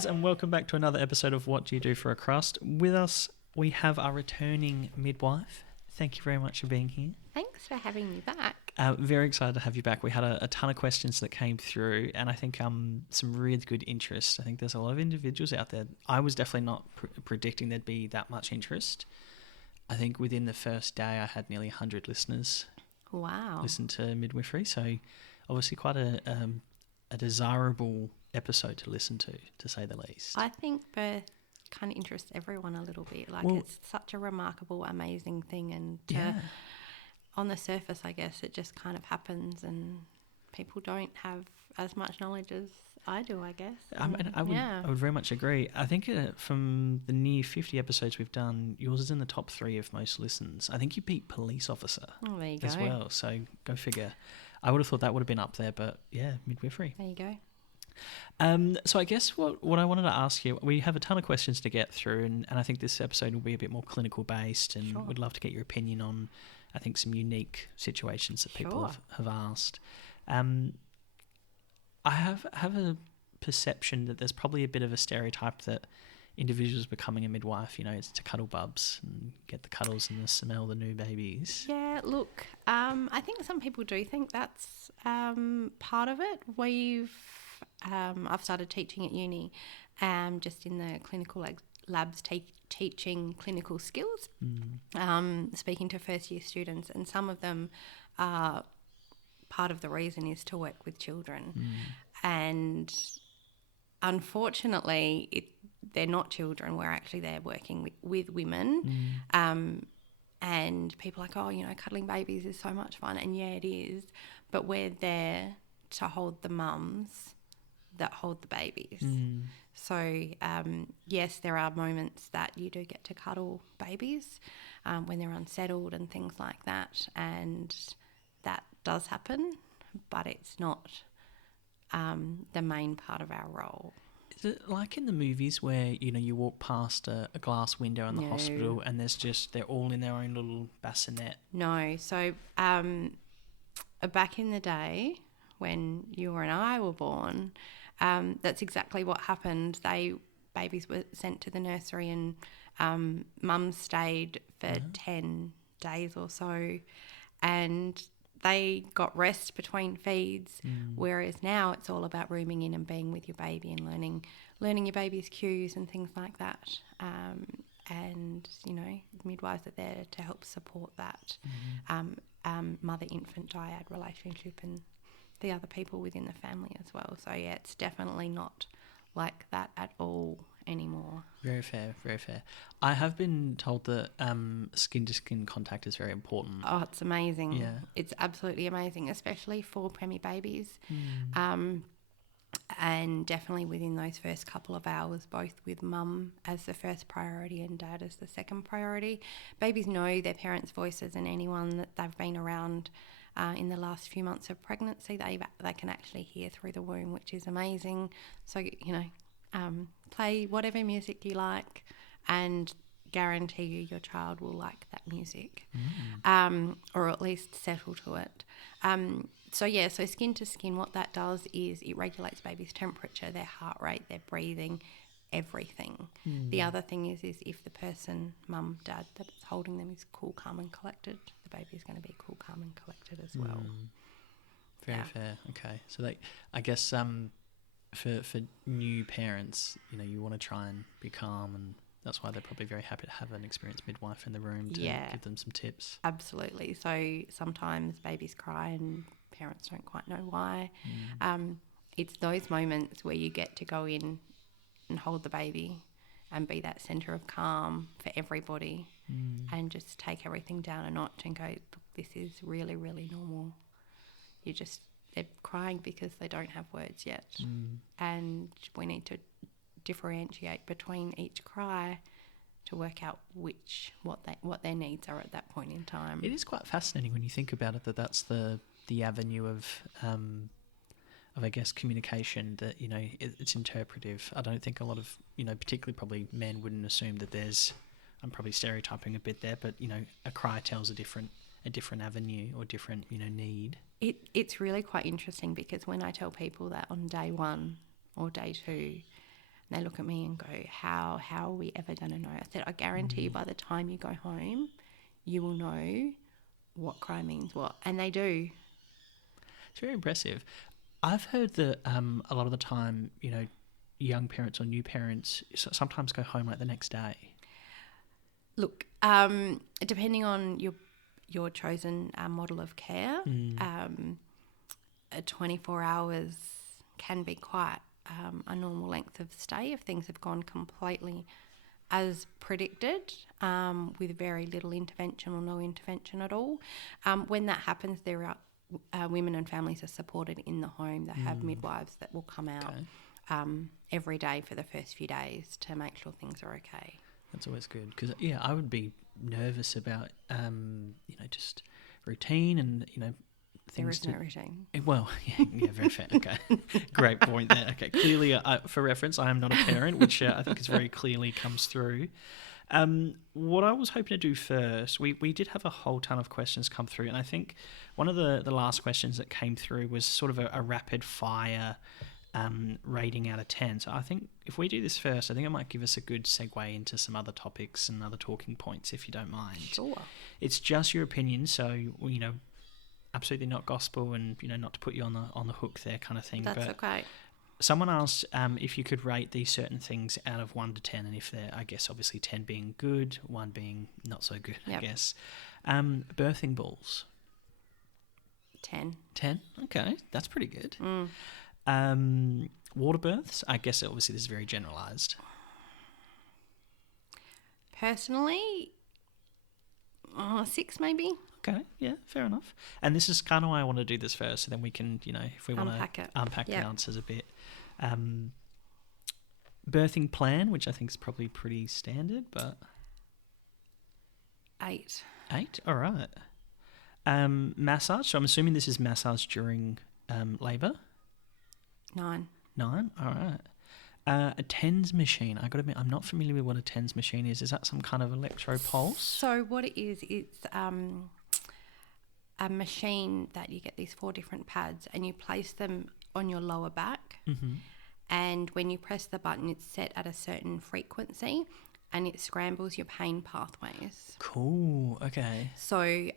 guys, and welcome back to another episode of What Do You Do for a Crust? With us, we have our returning midwife. Thank you very much for being here. Thanks for having me back. Very excited to have you back. We had a ton of questions that came through, and I think some really good interest. I think there's a lot of individuals out there. I was definitely not predicting there'd be that much interest. I think within the first day, I had nearly 100 listeners. Wow. Listen to midwifery, so obviously quite a desirable episode to listen to say the least. I think birth kind of interests everyone a little bit. It's such a remarkable, amazing thing, and on the surface, I guess it just kind of happens, and people don't have as much knowledge as I do, I guess. I would very much agree. I think from the near 50 episodes we've done, yours is in the top 3 of most listens. I think you beat Police Officer as well, so go figure. I would have thought that would have been up there, but yeah, midwifery. There you go. So I guess what I wanted to ask you, we have a ton of questions to get through, and I think this episode will be a bit more clinical based, and we'd love to get your opinion on, I think, some unique situations that people have asked. I have a perception that there's probably a bit of a stereotype that individuals becoming a midwife, is to cuddle bubs and get the cuddles and the smell the new babies. Yeah, look, I think some people do think that's part of it. I've started teaching at uni, just in the clinical labs, teaching clinical skills, speaking to first year students, and some of them are part of the reason is to work with children. And unfortunately, they're not children. We're actually there working with women. And people are like, oh, cuddling babies is so much fun. And yeah, it is. But we're there to hold the mums that hold the babies. So, yes, there are moments that you do get to cuddle babies when they're unsettled and things like that. And that does happen, but it's not the main part of our role. Is it like in the movies where, you walk past a glass window in the hospital and they're all in their own little bassinet? No. So back in the day when you and I were born, that's exactly what happened. Babies were sent to the nursery, and mums stayed for 10 days or so, and they got rest between feeds, whereas now it's all about rooming in and being with your baby and learning your baby's cues and things like that. And, midwives are there to help support that mother-infant dyad relationship and the other people within the family as well. So, yeah, it's definitely not like that at all anymore. Very fair, very fair. I have been told that skin-to-skin contact is very important. Oh, it's amazing. Yeah. It's absolutely amazing, especially for preemie babies. And definitely within those first couple of hours, both with mum as the first priority and dad as the second priority. Babies know their parents' voices, and anyone that they've been around in the last few months of pregnancy, they can actually hear through the womb, which is amazing. So, play whatever music you like and guarantee you your child will like that music, or at least settle to it. So skin to skin, what that does is it regulates baby's temperature, their heart rate, their breathing, everything. The other thing is if the person, mum, dad, that's holding them is cool, calm and collected, the baby's going to be cool, calm and collected as well. Very fair. Okay. So I guess for new parents, you want to try and be calm, and that's why they're probably very happy to have an experienced midwife in the room to give them some tips. Absolutely. So sometimes babies cry and parents don't quite know why. It's those moments where you get to go in and hold the baby and be that centre of calm for everybody, and just take everything down a notch and go, look, this is really, really normal. They're crying because they don't have words yet. And we need to differentiate between each cry to work out what their needs are at that point in time. It is quite fascinating when you think about it, that's the avenue of I guess communication, that it's interpretive. I don't think a lot of particularly probably men wouldn't assume that there's, I'm probably stereotyping a bit there, but a cry tells a different avenue or different need. It's really quite interesting, because when I tell people that on day 1 or day 2 They look at me and go, how are we ever going to know? I said, I guarantee you by the time you go home, you will know what cry means what. And they do. It's very impressive. I've heard that a lot of the time, you know, young parents or new parents sometimes go home like the next day. Look, depending on your chosen model of care, 24 hours can be quite a normal length of stay if things have gone completely as predicted, with very little intervention or no intervention at all. When that happens, there are women and families are supported in the home. They have midwives that will come out every day for the first few days to make sure things are okay. That's always good because, yeah, I would be nervous about, you know, just routine and, you know, things. There is no routine. Well, yeah, very fair. Okay, great point there. Okay, clearly, for reference, I am not a parent, which I think is very clearly comes through. What I was hoping to do first, we did have a whole ton of questions come through, and I think one of the last questions that came through was sort of a rapid fire rating out of 10. So I think if we do this first, I think it might give us a good segue into some other topics and other talking points, if you don't mind. Sure. It's just your opinion, so, you know, absolutely not gospel and, you know, not to put you on the hook there kind of thing. That's but okay. Someone asked if you could rate these certain things out of 1 to 10, and if they're, I guess, obviously 10 being good, 1 being not so good, Yep. I guess. Birthing balls. 10. 10? Okay, that's pretty good. Mm. Water births? I guess obviously this is very generalised. Personally, 6 maybe. Okay, yeah, fair enough. And this is kind of why I want to do this first, so then we can, you know, if we want to unpack the answers a bit. Birthing plan, which I think is probably pretty standard, but 8. 8, all right. Massage, so I'm assuming this is massage during labour. 9. 9, all right. A TENS machine. I got to admit, I'm not familiar with what a TENS machine is. Is that some kind of electropulse? So what it is, it's a machine that you get these 4 different pads and you place them on your lower back. Mm-hmm. And when you press the button, it's set at a certain frequency and it scrambles your pain pathways. Cool. Okay. So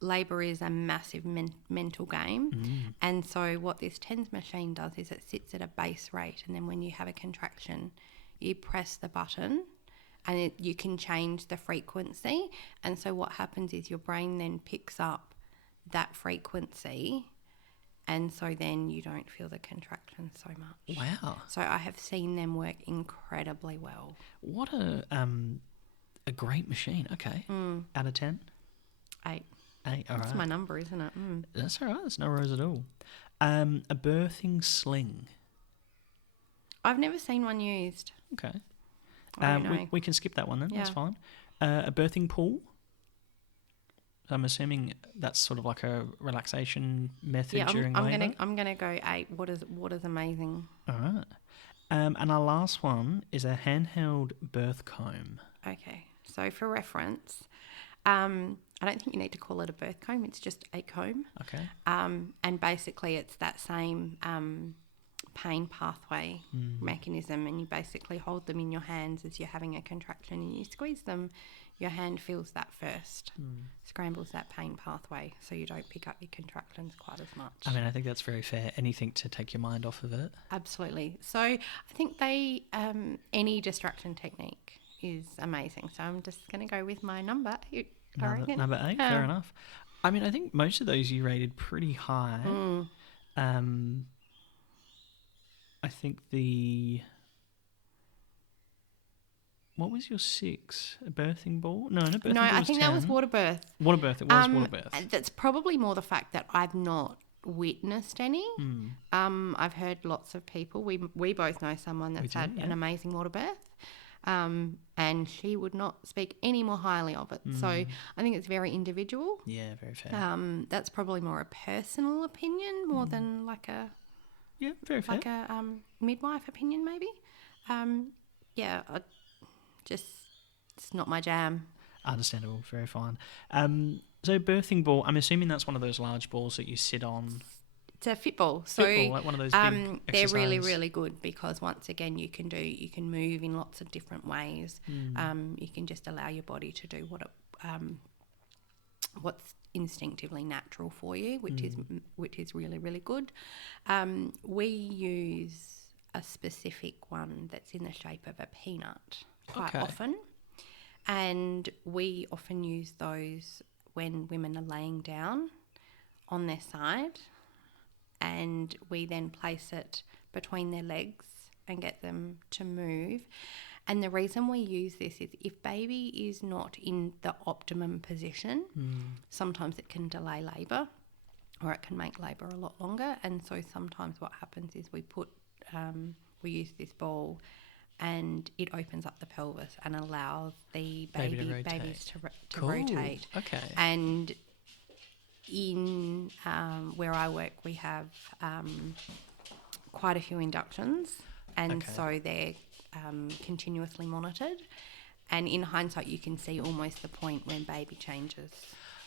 labour is a massive mental game. And so what this TENS machine does is it sits at a base rate, and then when you have a contraction, you press the button and you can change the frequency. And so what happens is your brain then picks up that frequency, and so then you don't feel the contraction so much. Wow. So I have seen them work incredibly well. What a great machine. Okay. Out of 10? 8. 8, all right. That's my number, isn't it? That's all right. That's no worries at all. A birthing sling. I've never seen one used. Okay. I don't know. We can skip that one then. Yeah. That's fine. A birthing pool. I'm assuming that's sort of like a relaxation method during labour. I'm gonna go 8. What is amazing. All right. And our last one is a handheld birth comb. Okay. So for reference, I don't think you need to call it a birth comb. It's just a comb. Okay. And basically it's that same pain pathway mechanism, and you basically hold them in your hands as you're having a contraction and you squeeze them. Your hand feels that first, scrambles that pain pathway, so you don't pick up your contractions quite as much. I mean, I think that's very fair. Anything to take your mind off of it. Absolutely. So I think any distraction technique is amazing. So I'm just going to go with my number 8. Number 8, fair enough. I mean, I think most of those you rated pretty high. I think what was your 6? A birthing ball? No, birthing ball. No, I think 10. that was water birth. Water birth, it was water birth. That's probably more the fact that I've not witnessed any. I've heard lots of people. We both know someone that's had an amazing water birth. And she would not speak any more highly of it. So I think it's very individual. Yeah, very fair. That's probably more a personal opinion more than like a very fair. like a midwife opinion maybe. It's not my jam. Understandable, very fine. So birthing ball, I'm assuming that's one of those large balls that you sit on It's a football. So Football, like one of those big they're really, exercise. really good because once again you can move in lots of different ways. You can just allow your body to do what's instinctively natural for you, which is really, really good. We use a specific one that's in the shape of a peanut quite often, and we often use those when women are laying down on their side, and we then place it between their legs and get them to move. And the reason we use this is if baby is not in the optimum position, sometimes it can delay labour, or it can make labour a lot longer. And so sometimes what happens is we use this ball, and it opens up the pelvis and allows the babies to rotate. Okay. And in where I work, we have quite a few inductions, and so they're continuously monitored. And in hindsight, you can see almost the point when baby changes.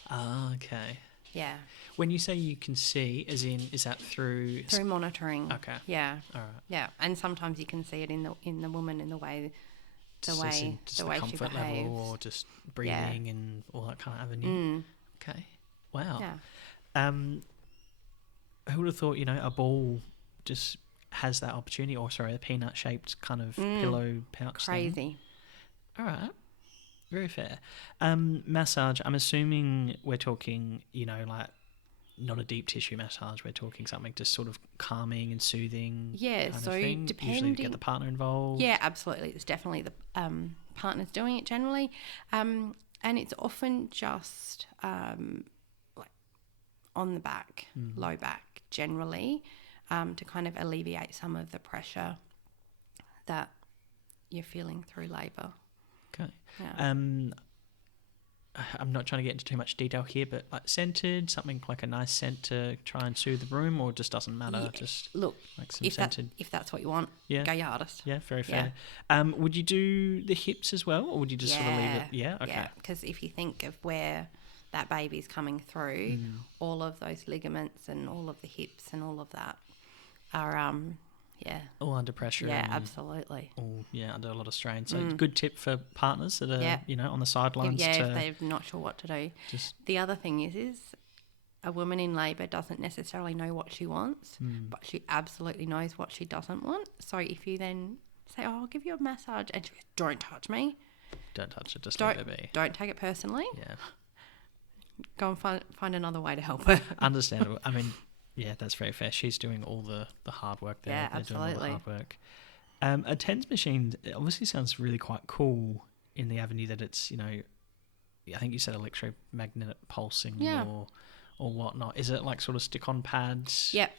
Ah, okay. Yeah. When you say you can see, as in, is that through monitoring? Okay. Yeah. All right. Yeah, and sometimes you can see it in the woman in the way Just she comfort behaves, level, or just breathing and all that kind of avenue. Okay. Wow. Yeah. Who would have thought, a ball just has that opportunity, or sorry, a peanut shaped kind of pillow pouch Crazy. thing. All right. Very fair. Massage, I'm assuming we're talking, like not a deep tissue massage. We're talking something just sort of calming and soothing. Yeah, kind so of thing. depending... Usually get the partner involved. Yeah, absolutely. It's definitely the partners doing it generally. And it's often just like on the back, low back generally, to kind of alleviate some of the pressure that you're feeling through labour. Okay. Yeah. I'm not trying to get into too much detail here, but like scented, something like a nice scent to try and soothe the room, or it just doesn't matter? Yeah, just look, like some if scented. if that's what you want, Yeah. go your hardest. Yeah, very fair. Yeah. Would you do the hips as well, or would you just sort of leave it? Yeah, okay. Yeah, because if you think of where that baby's coming through, all of those ligaments and all of the hips and all of that are all under pressure. Yeah, and absolutely. All under a lot of strain. So good tip for partners that are on the sidelines. Yeah, if they're not sure what to do. Just the other thing is a woman in labour doesn't necessarily know what she wants, but she absolutely knows what she doesn't want. So if you then say, "Oh, I'll give you a massage," and she goes, "Don't touch me. Don't touch it. Just leave it be. Don't take it personally. Yeah. Go and find another way to help her." Understandable. I mean, yeah, that's very fair. She's doing all the hard work there. Yeah, They're absolutely. doing all the hard work. A TENS machine obviously sounds really quite cool in the avenue that it's, I think you said electromagnetic pulsing or whatnot. Is it like sort of stick-on pads? Yep.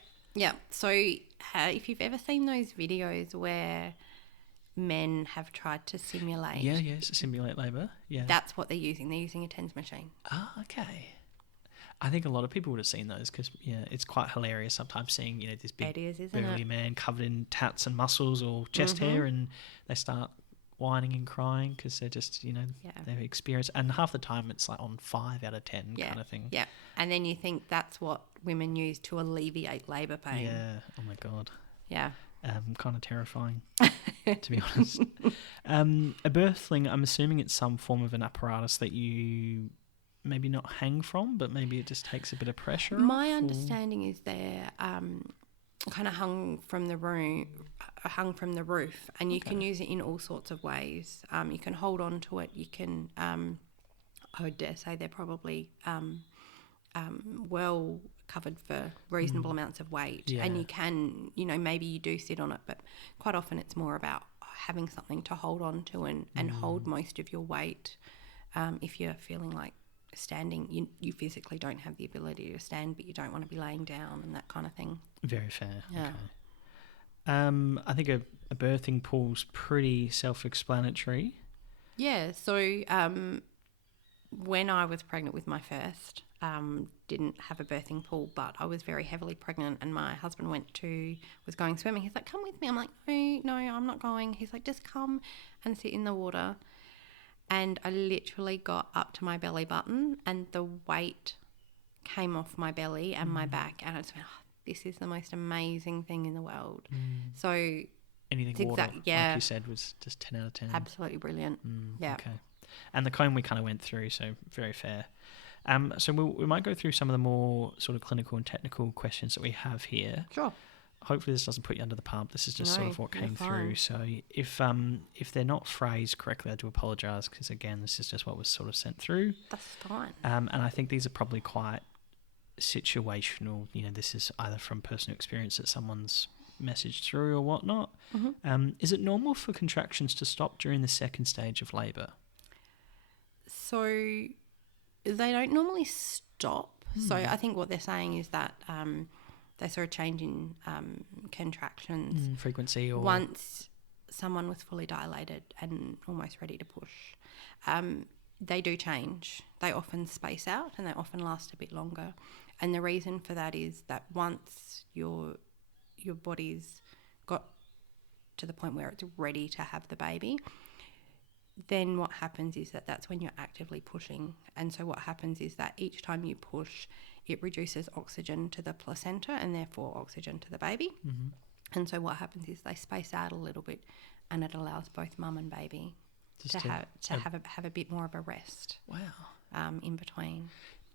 So if you've ever seen those videos where men have tried to simulate... Yes, simulate labour. Yeah. That's what they're using. They're using a TENS machine. Ah, okay. I think a lot of people would have seen those because, it's quite hilarious sometimes seeing, this big burly man covered in tats and muscles or chest hair, and they start whining and crying because they're just, they've experienced. And half the time it's like on 5 out of 10 kind of thing. Yeah. And then you think that's what women use to alleviate labour pain. Yeah. Oh, my God. Yeah. Kind of terrifying, to be honest. A birthling, I'm assuming it's some form of an apparatus that you... maybe not hang from, but maybe it just takes a bit of pressure off. My understanding is they're kind of hung from the roof, and you can use it in all sorts of ways. You can hold on to it. You can, I would dare say, they're probably well covered for reasonable amounts of weight, and you can, maybe you do sit on it, but quite often it's more about having something to hold on to and hold most of your weight. If you're feeling like standing, you physically don't have the ability to stand, but you don't want to be laying down and that kind of thing. Very fair. Yeah. Okay. I think a birthing pool's pretty self-explanatory. Yeah. So when I was pregnant with my first, didn't have a birthing pool, but I was very heavily pregnant, and my husband was going swimming. He's like, "Come with me." I'm like, no, I'm not going. He's like, "Just come and sit in the water." And I literally got up to my belly button, and the weight came off my belly and my back, and I just went, "Oh, this is the most amazing thing in the world. Mm. So Anything water, yeah, like you said, was just 10 out of 10. Absolutely brilliant. Yeah. Okay. And the comb we kind of went through, so very fair. So we might go through some of the more sort of clinical and technical questions that we have here. Sure. Hopefully this doesn't put you under the pump. This is just sort of what came through. So if they're not phrased correctly, I do apologise, because again, this is just what was sort of sent through. That's fine. And I think these are probably quite situational. You know, this is either from personal experience that someone's messaged through or whatnot. Mm-hmm. Is it normal for contractions to stop during the second stage of labour? So they don't normally stop. So I think what they're saying is that they saw a change in contractions frequency, or once someone was fully dilated and almost ready to push. They do change. They often space out and they often last a bit longer. And the reason for that is that once your body's got to the point where it's ready to have the baby, then what happens is that's when you're actively pushing. And so what happens is that each time you push, it reduces oxygen to the placenta and therefore oxygen to the baby. Mm-hmm. And so what happens is they space out a little bit, and it allows both mum and baby to have a bit more of a rest. Wow. In between.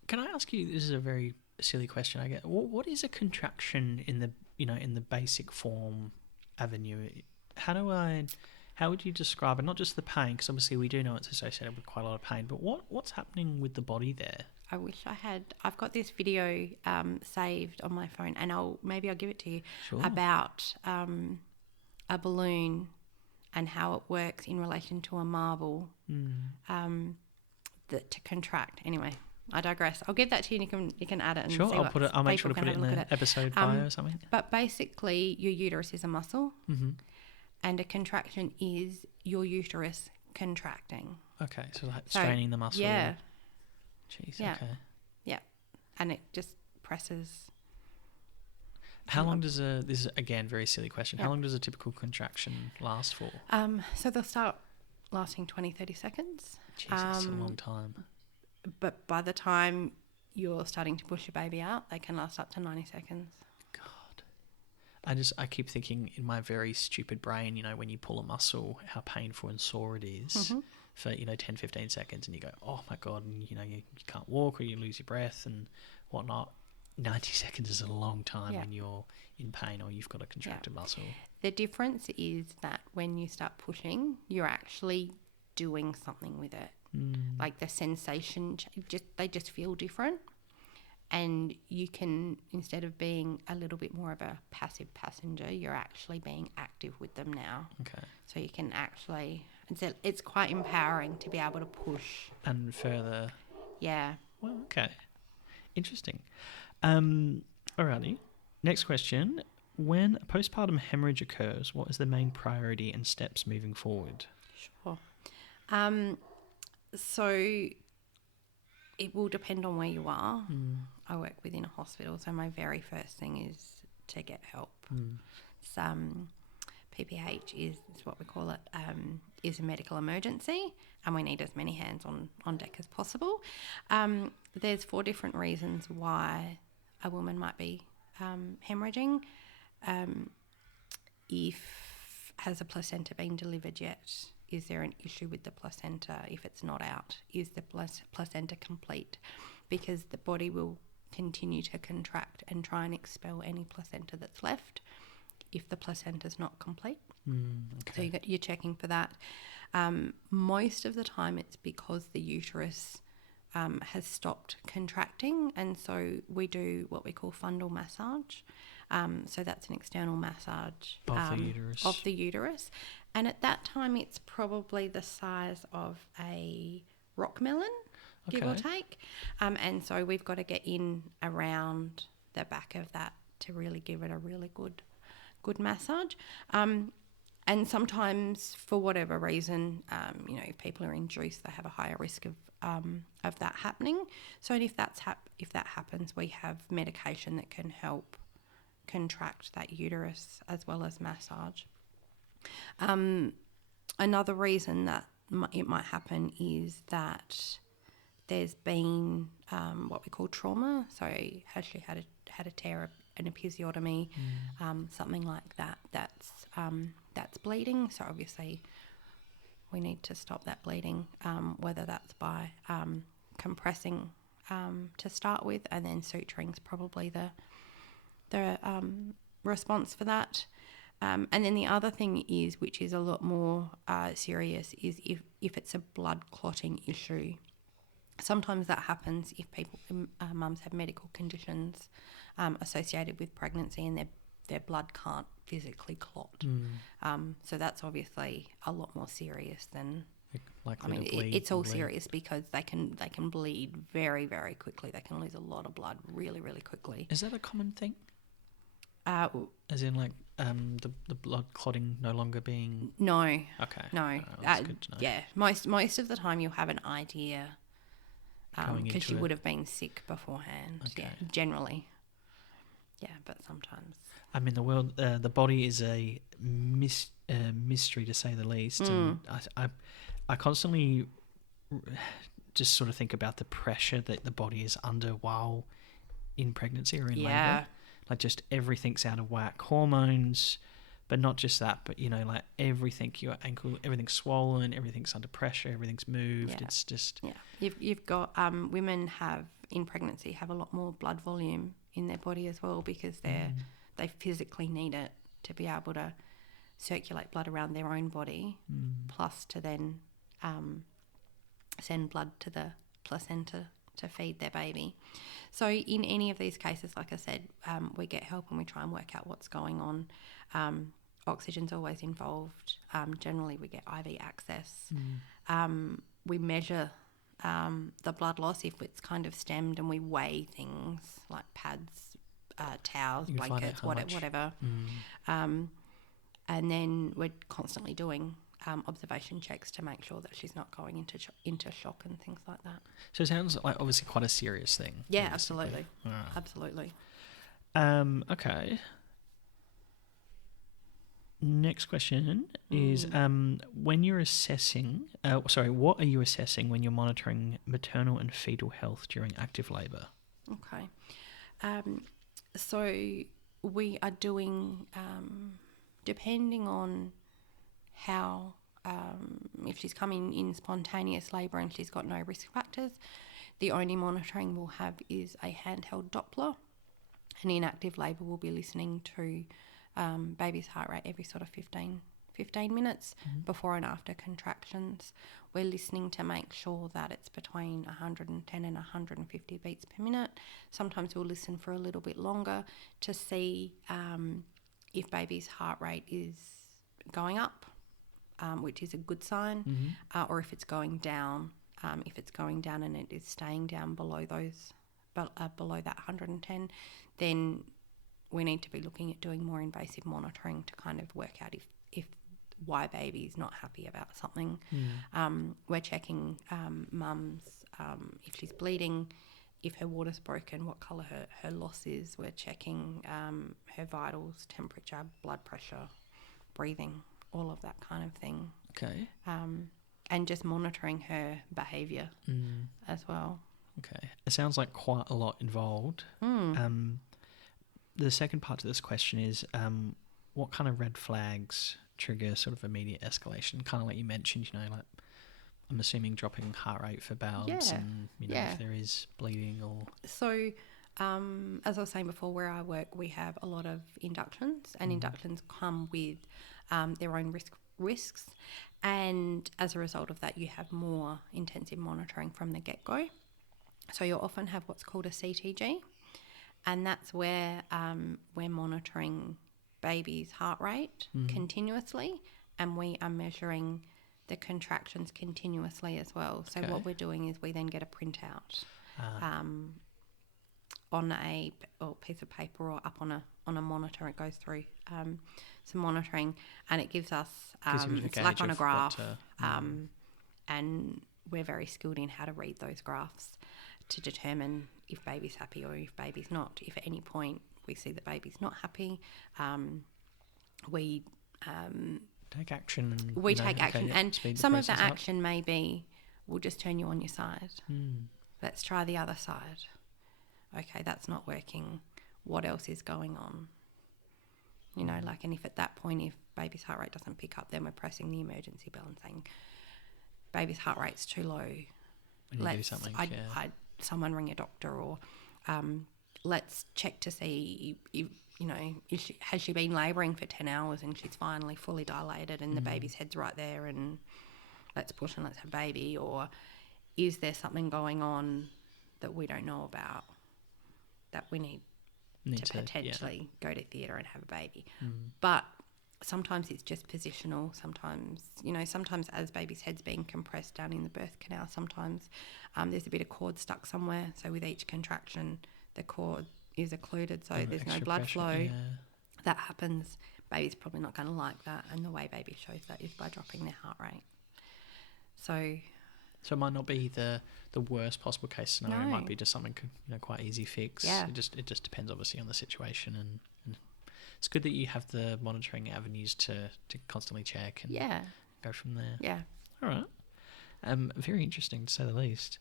Can I ask you? This is a very silly question. I get. What is a contraction in the basic form avenue? How would you describe it? Not just the pain, because obviously we do know it's associated with quite a lot of pain, but what's happening with the body there? I wish I had. I've got this video saved on my phone, and I'll give it to you. Sure. About a balloon and how it works in relation to a marble to contract. Anyway, I digress. I'll give that to you, and you can add it. And sure, see I'll make sure to put it in the episode bio or something. But basically, your uterus is a muscle, and a contraction is your uterus contracting. Okay, so like straining the muscle. Yeah. Jeez. Yeah. Okay. Yeah, and it just presses. How long does this is again very silly question. How long does a typical contraction last for? So they'll start lasting 20-30 seconds. Jeez, that's a long time. But by the time you're starting to push your baby out, they can last up to 90 seconds. God. I keep thinking in my very stupid brain, when you pull a muscle, how painful and sore it is for, 10, 15 seconds, and you go, oh my God, and you can't walk or you lose your breath and whatnot. 90 seconds is a long time when you're in pain or you've got a contracted muscle. The difference is that when you start pushing, you're actually doing something with it. Like the sensation, they just feel different. And you can, instead of being a little bit more of a passive passenger, you're actually being active with them now. Okay. So you can actually, it's quite empowering to be able to push. And further. Yeah. Well, okay. Interesting. Alrighty. Next question. When a postpartum hemorrhage occurs, what is the main priority and steps moving forward? Sure. So it will depend on where you are. I work within a hospital, so my very first thing is to get help. PPH is what we call it, is a medical emergency, and we need as many hands on deck as possible. There's 4 different reasons why a woman might be hemorrhaging. Has a placenta been delivered yet? Is there an issue with the placenta? If it's not out, is the placenta complete? Because the body will continue to contract and try and expel any placenta that's left if the placenta's not complete. Okay. So you're checking for that. Most of the time it's because the uterus has stopped contracting, and so we do what we call fundal massage. So that's an external massage of the uterus. And at that time, it's probably the size of a rock melon, give or take. And so we've got to get in around the back of that to really give it a really good massage. And sometimes, for whatever reason, if people are induced, they have a higher risk of that happening. So if that happens, we have medication that can help contract that uterus as well as massage. Another reason that it might happen is that there's been what we call trauma. So has she had a tear an episiotomy, something like that, that's bleeding. So obviously we need to stop that bleeding, whether that's by compressing to start with, and then suturing is probably the response for that. And then the other thing is, which is a lot more serious, is if it's a blood clotting issue. Sometimes that happens if mums have medical conditions associated with pregnancy and their blood can't physically clot. So that's obviously a lot more serious than. It's all serious because they can bleed very, very quickly. They can lose a lot of blood really, really quickly. Is that a common thing? As in, like, the blood clotting no longer being... No. Okay. No. That's good to know. Yeah. Most of the time you'll have an idea because you would have been sick beforehand. Okay. Yeah, generally. Yeah, but sometimes... I mean, the body is a mystery, to say the least. And I constantly just sort of think about the pressure that the body is under while in pregnancy or in labour. Like, just everything's out of whack. Hormones, but not just that, but, you know, like everything, your ankle, everything's swollen, everything's under pressure, everything's moved. Yeah. It's just... Yeah. You've got... women in pregnancy have a lot more blood volume in their body as well because they physically need it to be able to circulate blood around their own body, plus to then send blood to the placenta to feed their baby. So in any of these cases, like I said, we get help and we try and work out what's going on. Oxygen's always involved. Generally, we get IV access. We measure the blood loss if it's kind of stemmed, and we weigh things like pads, towels, blankets, whatever. And then we're constantly doing observation checks to make sure that she's not going into shock and things like that. So it sounds like obviously quite a serious thing. Yeah, absolutely. Right. Absolutely. Okay. Next question is when you're assessing, what are you assessing when you're monitoring maternal and fetal health during active labour? Okay. So we are doing, depending on how, if she's coming in spontaneous labour and she's got no risk factors, the only monitoring we'll have is a handheld Doppler. And in active labour, we'll be listening to baby's heart rate every sort of 15 minutes before and after contractions. We're listening to make sure that it's between 110 and 150 beats per minute. Sometimes we'll listen for a little bit longer to see if baby's heart rate is going up, which is a good sign, or if it's going down. If it's going down and it is staying down below that 110, then we need to be looking at doing more invasive monitoring to kind of work out if why baby's not happy about something. We're checking mums if she's bleeding, if her water's broken, what colour her loss is. We're checking her vitals, temperature, blood pressure, breathing, all of that kind of thing. Okay. And just monitoring her behaviour as well. Okay. It sounds like quite a lot involved. The second part to this question is what kind of red flags trigger sort of immediate escalation? Kind of like you mentioned, you know, like I'm assuming dropping heart rate for bowels and, you know, if there is bleeding or... So, as I was saying before, where I work, we have a lot of inductions, and inductions come with their own risks. And as a result of that, you have more intensive monitoring from the get-go. So you'll often have what's called a CTG, and that's where we're monitoring baby's heart rate continuously, and we are measuring the contractions continuously as well. So what we're doing is we then get a printout on a piece of paper or up on a monitor. It goes through some monitoring, and it gives us it's like on a graph, and we're very skilled in how to read those graphs to determine if baby's happy or if baby's not. If at any point we see that baby's not happy, we take action. And some of the action may be, we'll just turn you on your side. Let's try the other side. Okay, that's not working. what else is going on. You know, like, and if at that point, if baby's heart rate doesn't pick up, then we're pressing the emergency bell and saying, baby's heart rate's too low. Let's do something. Someone ring a doctor, or let's check to see if you know, has she been labouring for 10 hours and she's finally fully dilated and the baby's head's right there, and let's push and let's have baby, or is there something going on that we don't know about that we need to potentially go to theatre and have a baby. But sometimes it's just positional. Sometimes, you know, sometimes as baby's head's being compressed down in the birth canal, sometimes there's a bit of cord stuck somewhere. So with each contraction, the cord is occluded, so there's no blood flow. Yeah. That happens. Baby's probably not going to like that, and the way baby shows that is by dropping their heart rate. So it might not be the worst possible case scenario. No. It might be just something, you know, quite easy fix. Yeah. It just depends obviously on the situation, and it's good that you have the monitoring avenues to constantly check and go from there. Yeah. All right. Very interesting to say the least.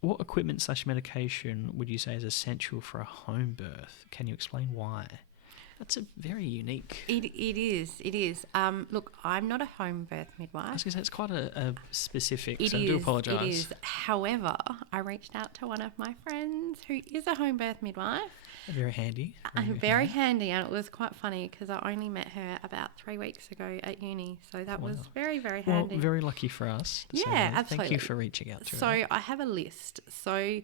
What equipment / medication would you say is essential for a home birth? Can you explain why? That's a very unique... It is. Look, I'm not a home birth midwife. I was going to say, it's quite a specific, so I do apologise. It is. However, I reached out to one of my friends who is a home birth midwife. Very handy. Very handy, and it was quite funny because I only met her about 3 weeks ago at uni, so that was very, very handy. Well, very lucky for us. Absolutely. Thank you for reaching out to her. So I have a list. So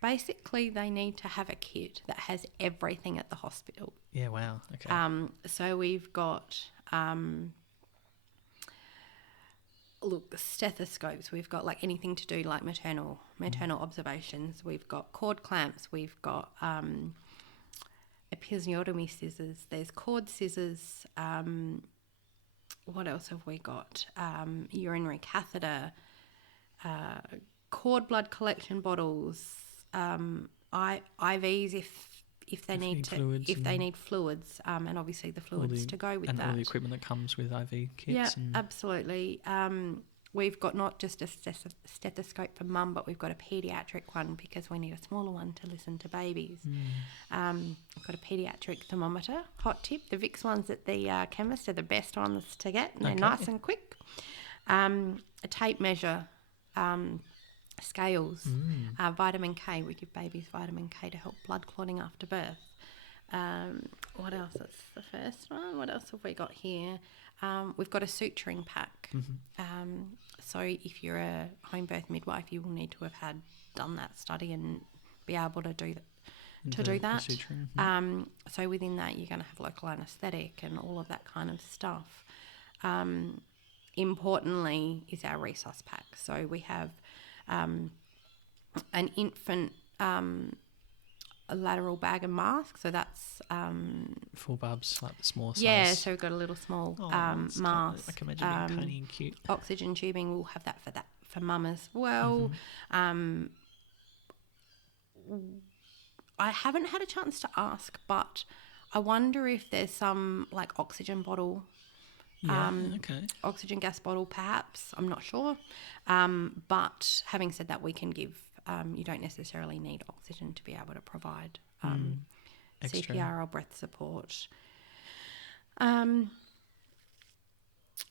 basically, they need to have a kit that has everything at the hospital. Yeah, wow. Okay. So we've got, stethoscopes. We've got like anything to do like maternal observations. We've got cord clamps. We've got episiotomy scissors. There's cord scissors. What else have we got? Urinary catheter, cord blood collection bottles. IVs if they need fluids, and obviously the fluids to go with that. And all the equipment that comes with IV kits. Yeah, absolutely. We've got not just a stethoscope for mum, but we've got a paediatric one because we need a smaller one to listen to babies. We've got a paediatric thermometer. Hot tip, the Vicks ones at the chemist are the best ones to get, and they're nice and quick. A tape measure, scales, vitamin K. We give babies vitamin K to help blood clotting after birth. What else? That's the first one. What else have we got here? We've got a suturing pack. So if you're a home birth midwife, you will need to have done that study and be able to do that. So within that, you're going to have local anaesthetic and all of that kind of stuff. Importantly is our resus pack. So we have an infant a lateral bag and mask, so that's full bubs, like the small size. Yeah, so we've got a little small mask. I can imagine being tiny and cute. Oxygen tubing, we'll have that for mum as well. I haven't had a chance to ask, but I wonder if there's some like oxygen bottle. Oxygen gas bottle, perhaps. I'm not sure. But having said that, we can give. You don't necessarily need oxygen to be able to provide CPR or breath support.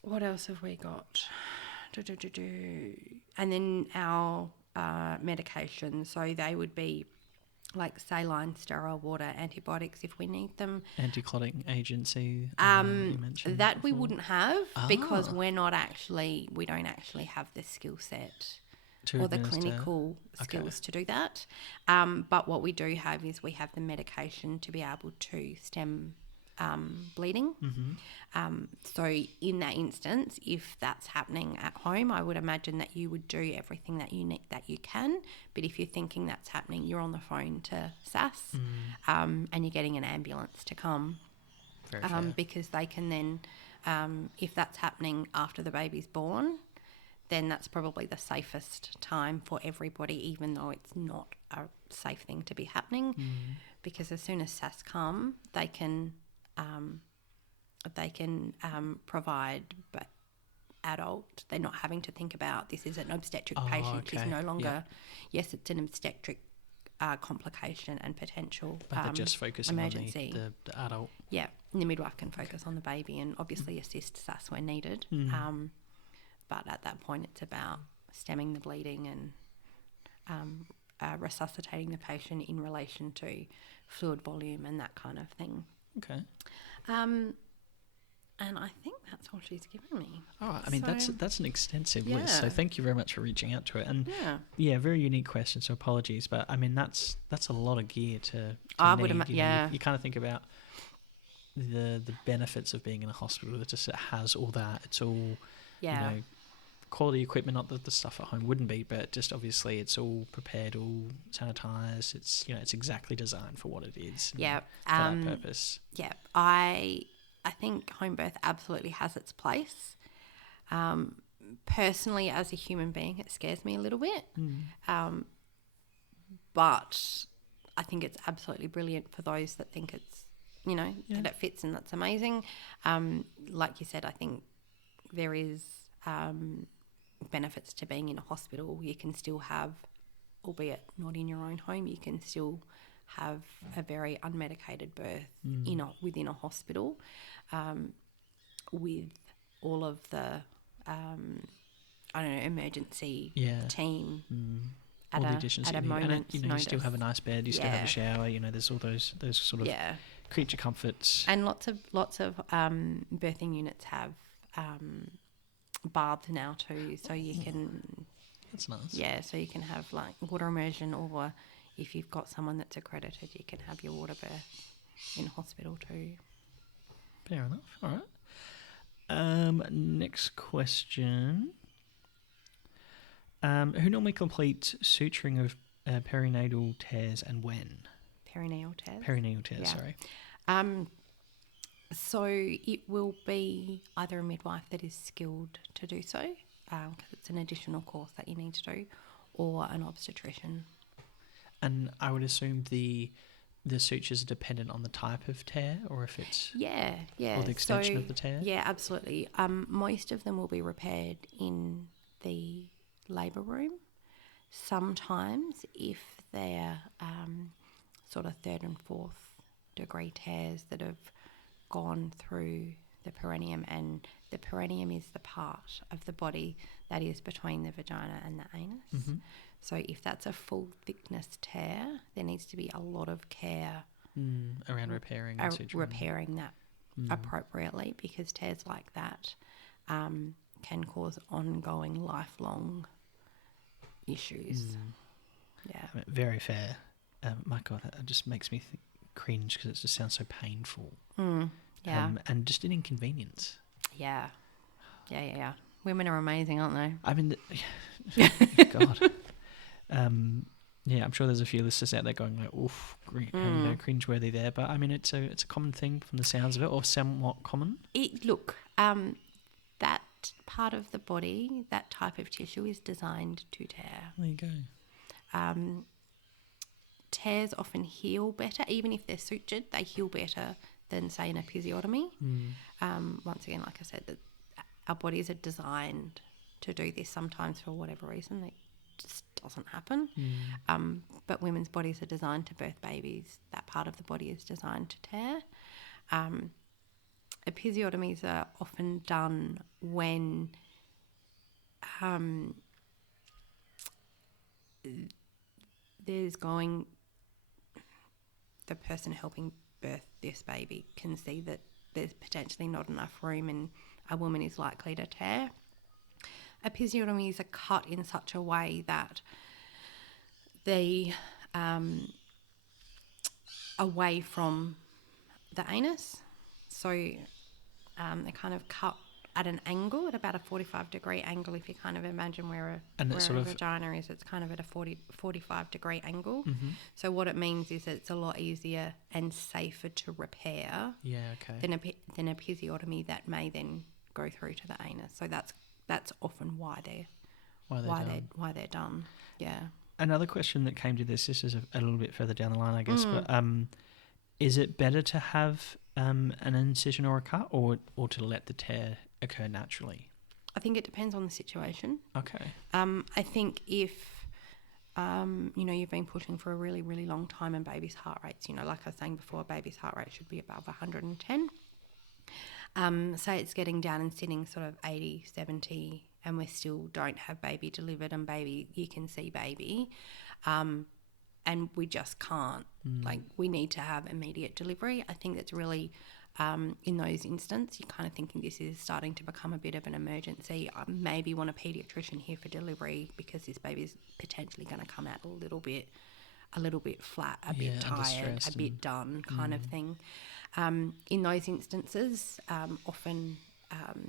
What else have we got? And then our medications. So they would be like saline, sterile water, antibiotics if we need them. Anti-clotting agency. You mentioned that before. We wouldn't have because we don't actually have the skill set or the clinical skills to do that. But what we do have is we have the medication to be able to stem bleeding. So in that instance, if that's happening at home, I would imagine that you would do everything that you need, that you can. But if you're thinking that's happening, you're on the phone to SAS and you're getting an ambulance to come because they can then, if that's happening after the baby's born, then that's probably the safest time for everybody, even though it's not a safe thing to be happening. Because as soon as SAS come, they can provide adult. They're not having to think about this is an obstetric patient. It's no longer, yes, it's an obstetric complication and potential But they're just focusing emergency. on the adult. Yeah, and the midwife can focus on the baby and obviously assist SAS where needed. But at that point, it's about stemming the bleeding and resuscitating the patient in relation to fluid volume and that kind of thing. Okay. And I think that's all she's given me. All right. I mean, that's an extensive list. So Yeah. thank you very much for reaching out to it. And Yeah. very unique question. So apologies, but I mean that's a lot of gear to I need. would You know, yeah. you kind of think about the benefits of being in a hospital. It just has all that. It's all Yeah. quality equipment. Not that the stuff at home wouldn't be, but just obviously it's all prepared, all sanitized. It's it's exactly designed for what it is. Yeah. For that purpose. Yeah. I think home birth absolutely has its place. Personally, as a human being, it scares me a little bit. But I think it's absolutely brilliant for those that think it's, that it fits and that's amazing. Like you said, I think there is benefits to being in a hospital. You can still have, albeit not in your own home, you can still have a very unmedicated birth within a hospital with all of the emergency team all the additions at you a need. moment's And you still have a nice bed, you still have a shower, there's all those sort of creature comforts. And lots of birthing units have baths now too, so you can. That's nice. Yeah, so you can have like water immersion, or if you've got someone that's accredited, you can have your water birth in hospital too. Fair enough. All right. Next question. Who normally completes suturing of perinatal tears and when? Perineal tears. Perineal tears, sorry. So it will be either a midwife that is skilled to do so, because it's an additional course that you need to do, or an obstetrician. And I would assume the sutures are dependent on the type of tear, or if it's or the extension of the tear. Yeah, absolutely. Most of them will be repaired in the labour room. Sometimes, if they're sort of 3rd and 4th degree tears that have gone through the perineum, and the perineum is the part of the body that is between the vagina and the anus. Mm-hmm. So if that's a full thickness tear, there needs to be a lot of care around repairing and suturing. Repairing that appropriately, because tears like that can cause ongoing, lifelong issues. Yeah. I mean, very fair. My God, that just makes me cringe because it just sounds so painful. Yeah. And just an inconvenience. Yeah. Women are amazing, aren't they? I mean, God. I'm sure there's a few listeners out there going like, "Oof, cringeworthy there." But I mean, it's a common thing from the sounds of it, or somewhat common. That part of the body, that type of tissue, is designed to tear. There you go. Tears often heal better, even if they're sutured. They heal better than, say, an episiotomy. Once again, like I said, that our bodies are designed to do this. Sometimes, for whatever reason, it just doesn't happen. But women's bodies are designed to birth babies. That part of the body is designed to tear. Episiotomies are often done when the person helping birth this baby can see that there's potentially not enough room and a woman is likely to tear. Episiotomies are cut in such a way that they away from the anus. So they kind of cut at an angle, at about a 45-degree angle. If you kind of imagine where a vagina is, it's kind of at a 45-degree angle. So what it means is that it's a lot easier and safer to repair than an episiotomy that may then go through to the anus. So that's often why they're done. Yeah. Another question that came to this is a little bit further down the line, I guess, but is it better to have an incision or a cut, or to let the tear occur naturally? I think it depends on the situation. Okay. I think if you've been pushing for a really, really long time, and baby's heart rates, like I was saying before, baby's heart rate should be above 110. Say it's getting down and sitting sort of 80, 70, and we still don't have baby delivered, and you can see baby, and we just can't. Like, we need to have immediate delivery. I think that's really, in those instances, you're kind of thinking this is starting to become a bit of an emergency. I maybe want a paediatrician here for delivery because this baby's potentially going to come out a little bit flat, a bit tired, a bit done kind of thing. In those instances, often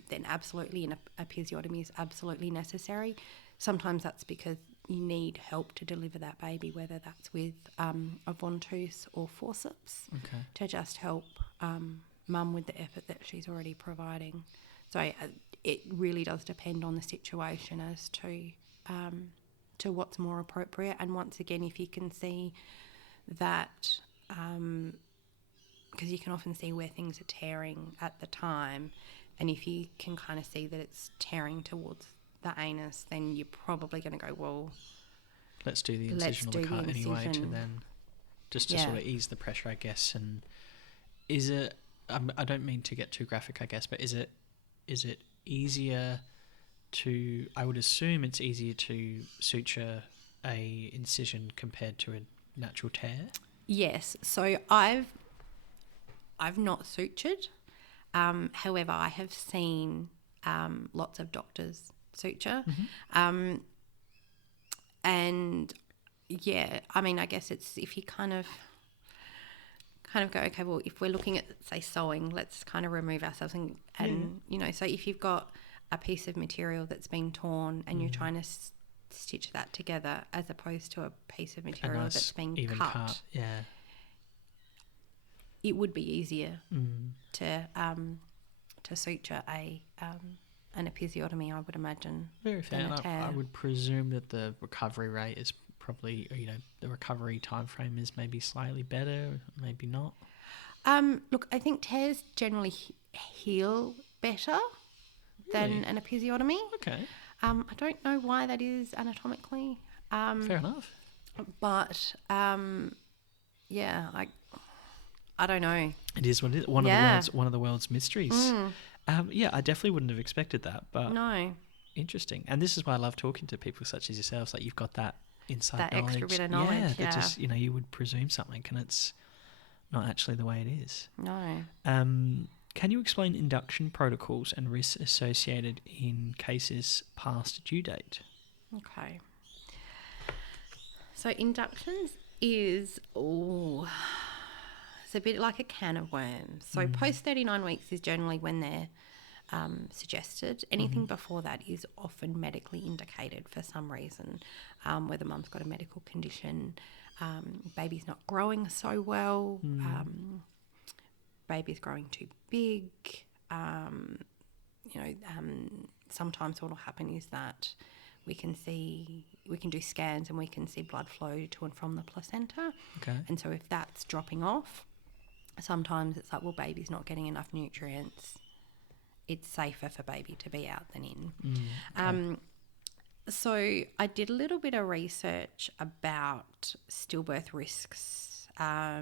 then absolutely an episiotomy is absolutely necessary. Sometimes that's because you need help to deliver that baby, whether that's with a ventouse or forceps, to just help mum with the effort that she's already providing. So it really does depend on the situation as to what's more appropriate. And once again, if you can see that, because you can often see where things are tearing at the time, and if you can kind of see that it's tearing towards the anus, then you're probably going to go, well, let's do the incision or the cut anyway, to then just to sort of ease the pressure, I guess. And is it, I don't mean to get too graphic, I guess, but is it easier to, I would assume it's easier to suture a incision compared to a natural tear? Yes. So I've not sutured. However, I have seen lots of doctors suture. And yeah, I mean, I guess it's, if you kind of go, okay, well, if we're looking at, say, sewing, let's kind of remove ourselves and so if you've got a piece of material that's been torn and you're trying to stitch that together, as opposed to a piece of material that's been cut, it would be easier to suture an episiotomy, I would imagine. Very fair. I would presume that the recovery rate is probably, the recovery time frame is maybe slightly better, maybe not. Look, I think tears generally heal better than an episiotomy. Okay. I don't know why that is anatomically. Fair enough. But I don't know. It is one of the world's mysteries. I definitely wouldn't have expected that, but no, interesting. And this is why I love talking to people such as yourselves. Like, you've got that inside that knowledge, extra bit of knowledge. That just, you would presume something, and it's not actually the way it is. No. Can you explain induction protocols and risks associated in cases past due date? Okay. So inductions is it's a bit like a can of worms. So post 39 weeks is generally when they're suggested. Anything before that is often medically indicated for some reason, whether mum's got a medical condition, baby's not growing so well, baby's growing too big. Sometimes what will happen is that we can do scans and we can see blood flow to and from the placenta. Okay. And so if that's dropping off, sometimes it's like, well, baby's not getting enough nutrients. It's safer for baby to be out than in. So I did a little bit of research about stillbirth risks,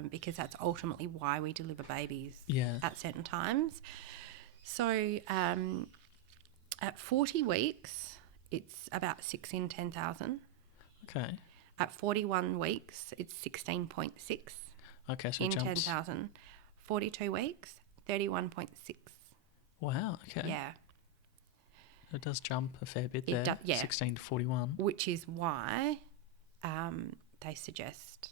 because that's ultimately why we deliver babies at certain times. So at 40 weeks, it's about 6 in 10,000. Okay. At 41 weeks, it's 16.6. Okay, so in it jumps. 10,000. 42 weeks, 31.6. Wow, okay. Yeah. It does jump a fair bit there, 16 to 41. Which is why they suggest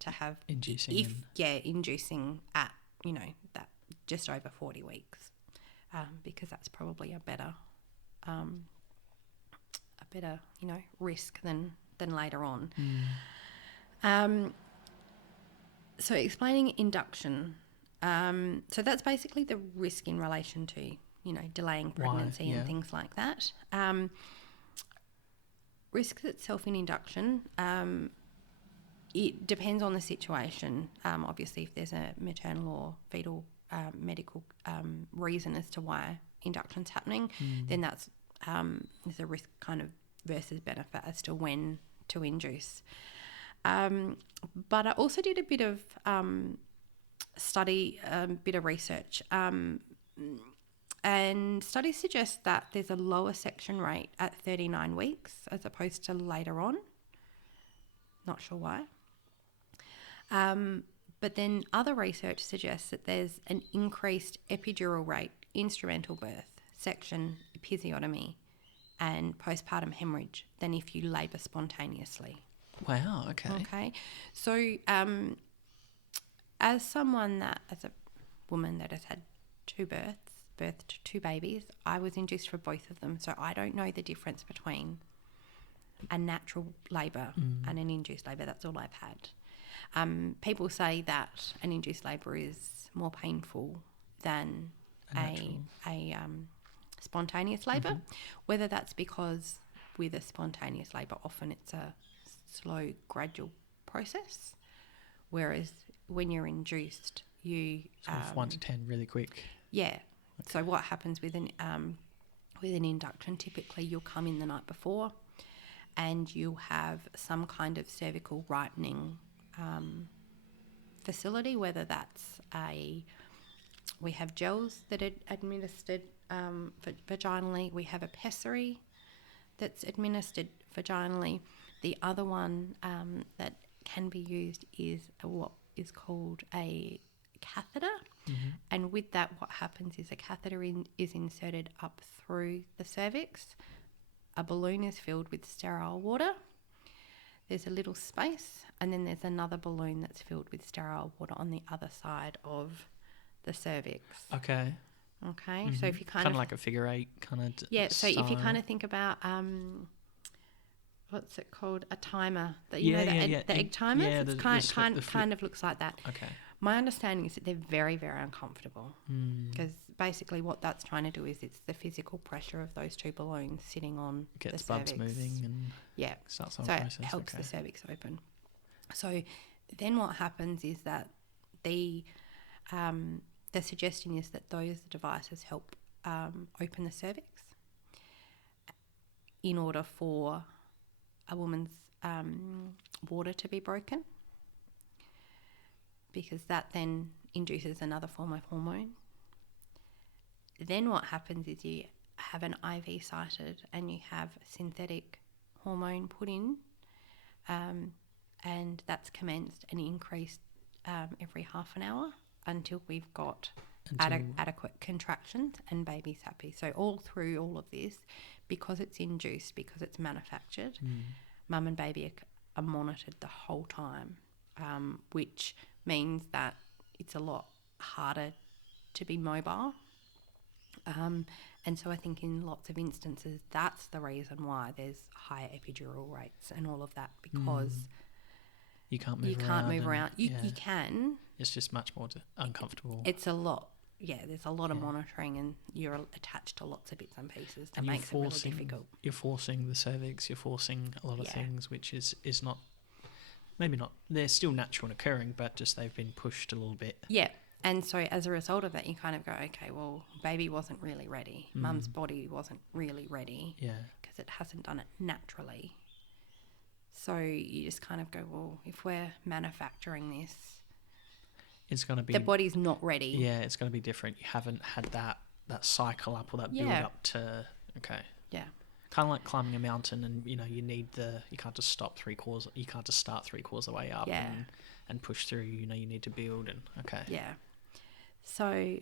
to have... Inducing. Inducing at, that just over 40 weeks, because that's probably a better risk than later on. So explaining induction, so that's basically the risk in relation to, delaying pregnancy and things like that. Risk itself in induction, it depends on the situation. Obviously, if there's a maternal or fetal medical reason as to why induction's happening, then that's there's a risk kind of versus benefit as to when to induce. But I also did a bit of study, a bit of research, and studies suggest that there's a lower section rate at 39 weeks as opposed to later on. Not sure why. But then other research suggests that there's an increased epidural rate, instrumental birth, section, episiotomy, and postpartum hemorrhage than if you labour spontaneously. Wow, okay. Okay. So as a woman that has had birthed two babies, I was induced for both of them. So I don't know the difference between a natural labour and an induced labour. That's all I've had. People say that an induced labour is more painful than a spontaneous labour, whether that's because with a spontaneous labour often it's a slow, gradual process, whereas when you're induced, you... Sort of 1 to 10 really quick. Yeah. Okay. So what happens with an induction, typically you'll come in the night before and you'll have some kind of cervical ripening facility, whether that's we have gels that are administered vaginally. We have a pessary that's administered vaginally. The other one that can be used is what is called a catheter. And with that, what happens is a catheter is inserted up through the cervix. A balloon is filled with sterile water. There's a little space, and then there's another balloon that's filled with sterile water on the other side of the cervix. Okay. Okay. So if you kind of like a figure eight kind of so if you kind of think about what's it called, a timer, that the egg timers, it's kind of looks like that. Okay. My understanding is that they're very, very uncomfortable because basically what that's trying to do is it's the physical pressure of those two balloons sitting on the cervix. Gets bugs moving and starts the whole process. It helps the cervix open. So then what happens is that the suggestion is that those devices help open the cervix in order for a woman's water to be broken, because that then induces another form of hormone. Then what happens is you have an IV sited and you have synthetic hormone put in, and that's commenced and increased every half an hour until we've got adequate contractions and baby's happy. So all through all of this, because it's induced, because it's manufactured, mum and baby are monitored the whole time, which means that it's a lot harder to be mobile. And so I think in lots of instances, that's the reason why there's higher epidural rates and all of that, because you can't move around. You can. It's just much more uncomfortable. It's a lot. Yeah, there's a lot of monitoring, and you're attached to lots of bits and pieces. That makes it really difficult. You're forcing the cervix. You're forcing a lot of things, which is not, maybe not. They're still natural and occurring, but just they've been pushed a little bit. Yeah, and so as a result of that, you kind of go, okay, well, baby wasn't really ready. Mum's body wasn't really ready. Yeah, because it hasn't done it naturally. So you just kind of go, well, if we're manufacturing this, it's going to be... the body's not ready. Yeah, it's going to be different. You haven't had that cycle up or that build up to... Okay. Yeah. Kind of like climbing a mountain, and, you can't just stop you can't just start 3/4 of the way up and push through. You need to build and... Okay. Yeah. So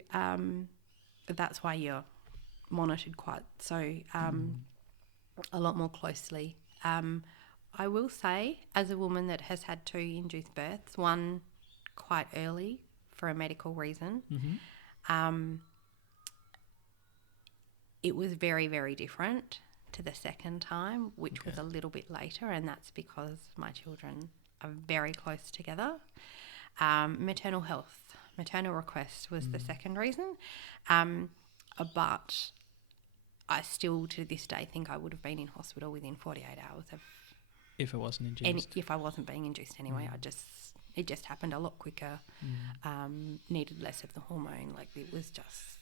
that's why you're monitored a lot more closely. I will say, as a woman that has had 2 induced births, one quite early for a medical reason, it was very, very different to the second time, which was a little bit later, and that's because my children are very close together. Maternal request was the second reason, but I still to this day think I would have been in hospital within 48 hours of... If it wasn't induced. If I wasn't being induced anyway. It just happened a lot quicker, needed less of the hormone. Like, it was just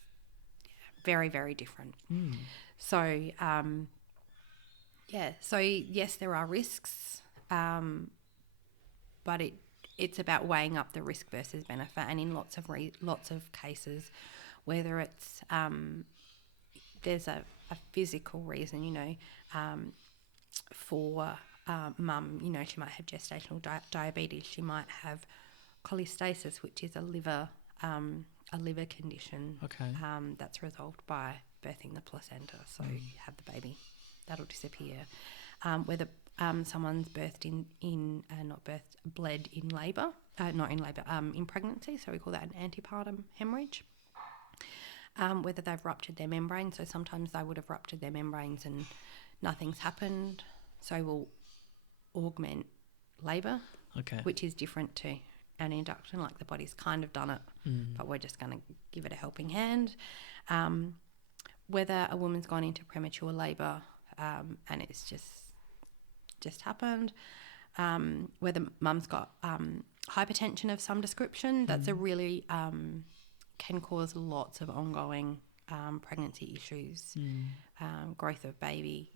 very, very different. So, so yes, there are risks but it's about weighing up the risk versus benefit, and in lots of cases, whether it's there's a physical reason, for mum, she might have gestational diabetes, she might have cholestasis, which is a liver condition. Okay. That's resolved by birthing the placenta, so you have the baby, that'll disappear. Whether someone's bled in labour, in pregnancy, so we call that an antepartum hemorrhage. Whether they've ruptured their membrane, so sometimes they would have ruptured their membranes and nothing's happened, so we'll augment labour, which is different to an induction, like the body's kind of done it, but we're just going to give it a helping hand. Whether a woman's gone into premature labour and it's just happened, whether mum's got hypertension of some description, that's a really can cause lots of ongoing pregnancy issues, growth of baby,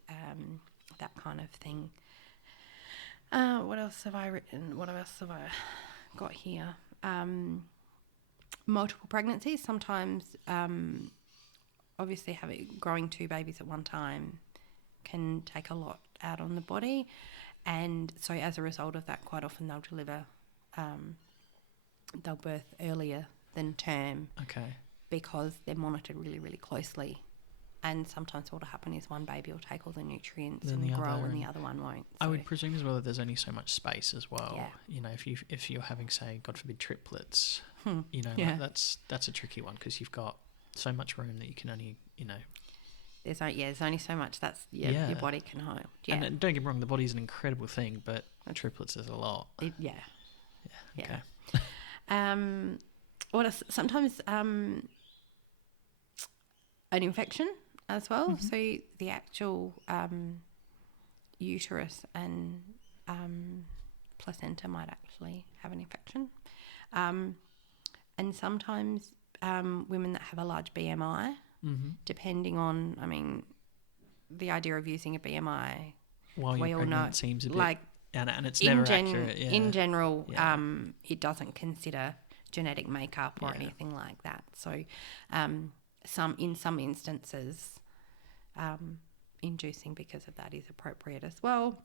that kind of thing. What else have I written? What else have I got here? Multiple pregnancies. Sometimes, obviously, growing 2 babies at one time can take a lot out on the body, and so as a result of that, quite often they'll birth earlier than term. Okay. Because they're monitored really, really closely. And sometimes what will happen is one baby will take all the nutrients and grow, and the other one won't. So. I would presume as well that there's only so much space as well. Yeah. If you're having, say, God forbid, triplets, that's a tricky one, because you've got so much room that you can only, There's only so much your body can hold. Yeah. And don't get me wrong, the body's an incredible thing, but triplets is a lot. Yeah. Okay. What else? Sometimes an infection as well. Mm-hmm. So the actual uterus and placenta might actually have an infection. And sometimes women that have a large BMI, depending on, the idea of using a BMI, while we you're all pregnant, know, seems a bit, like, and it's never accurate. Yeah. In general, it doesn't consider genetic makeup or anything like that. So in some instances, inducing because of that is appropriate as well.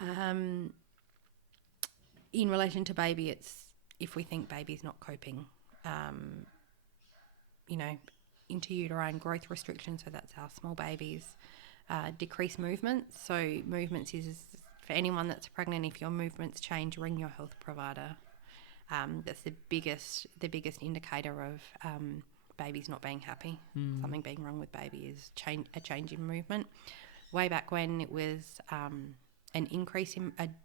In relation to baby, it's if we think baby's not coping, intrauterine growth restriction, so that's our small babies, decreased movements. So movements is, for anyone that's pregnant, if your movements change, ring your health provider. That's the biggest indicator of babies not being happy. Something being wrong with baby is a change in movement. Way back when it was a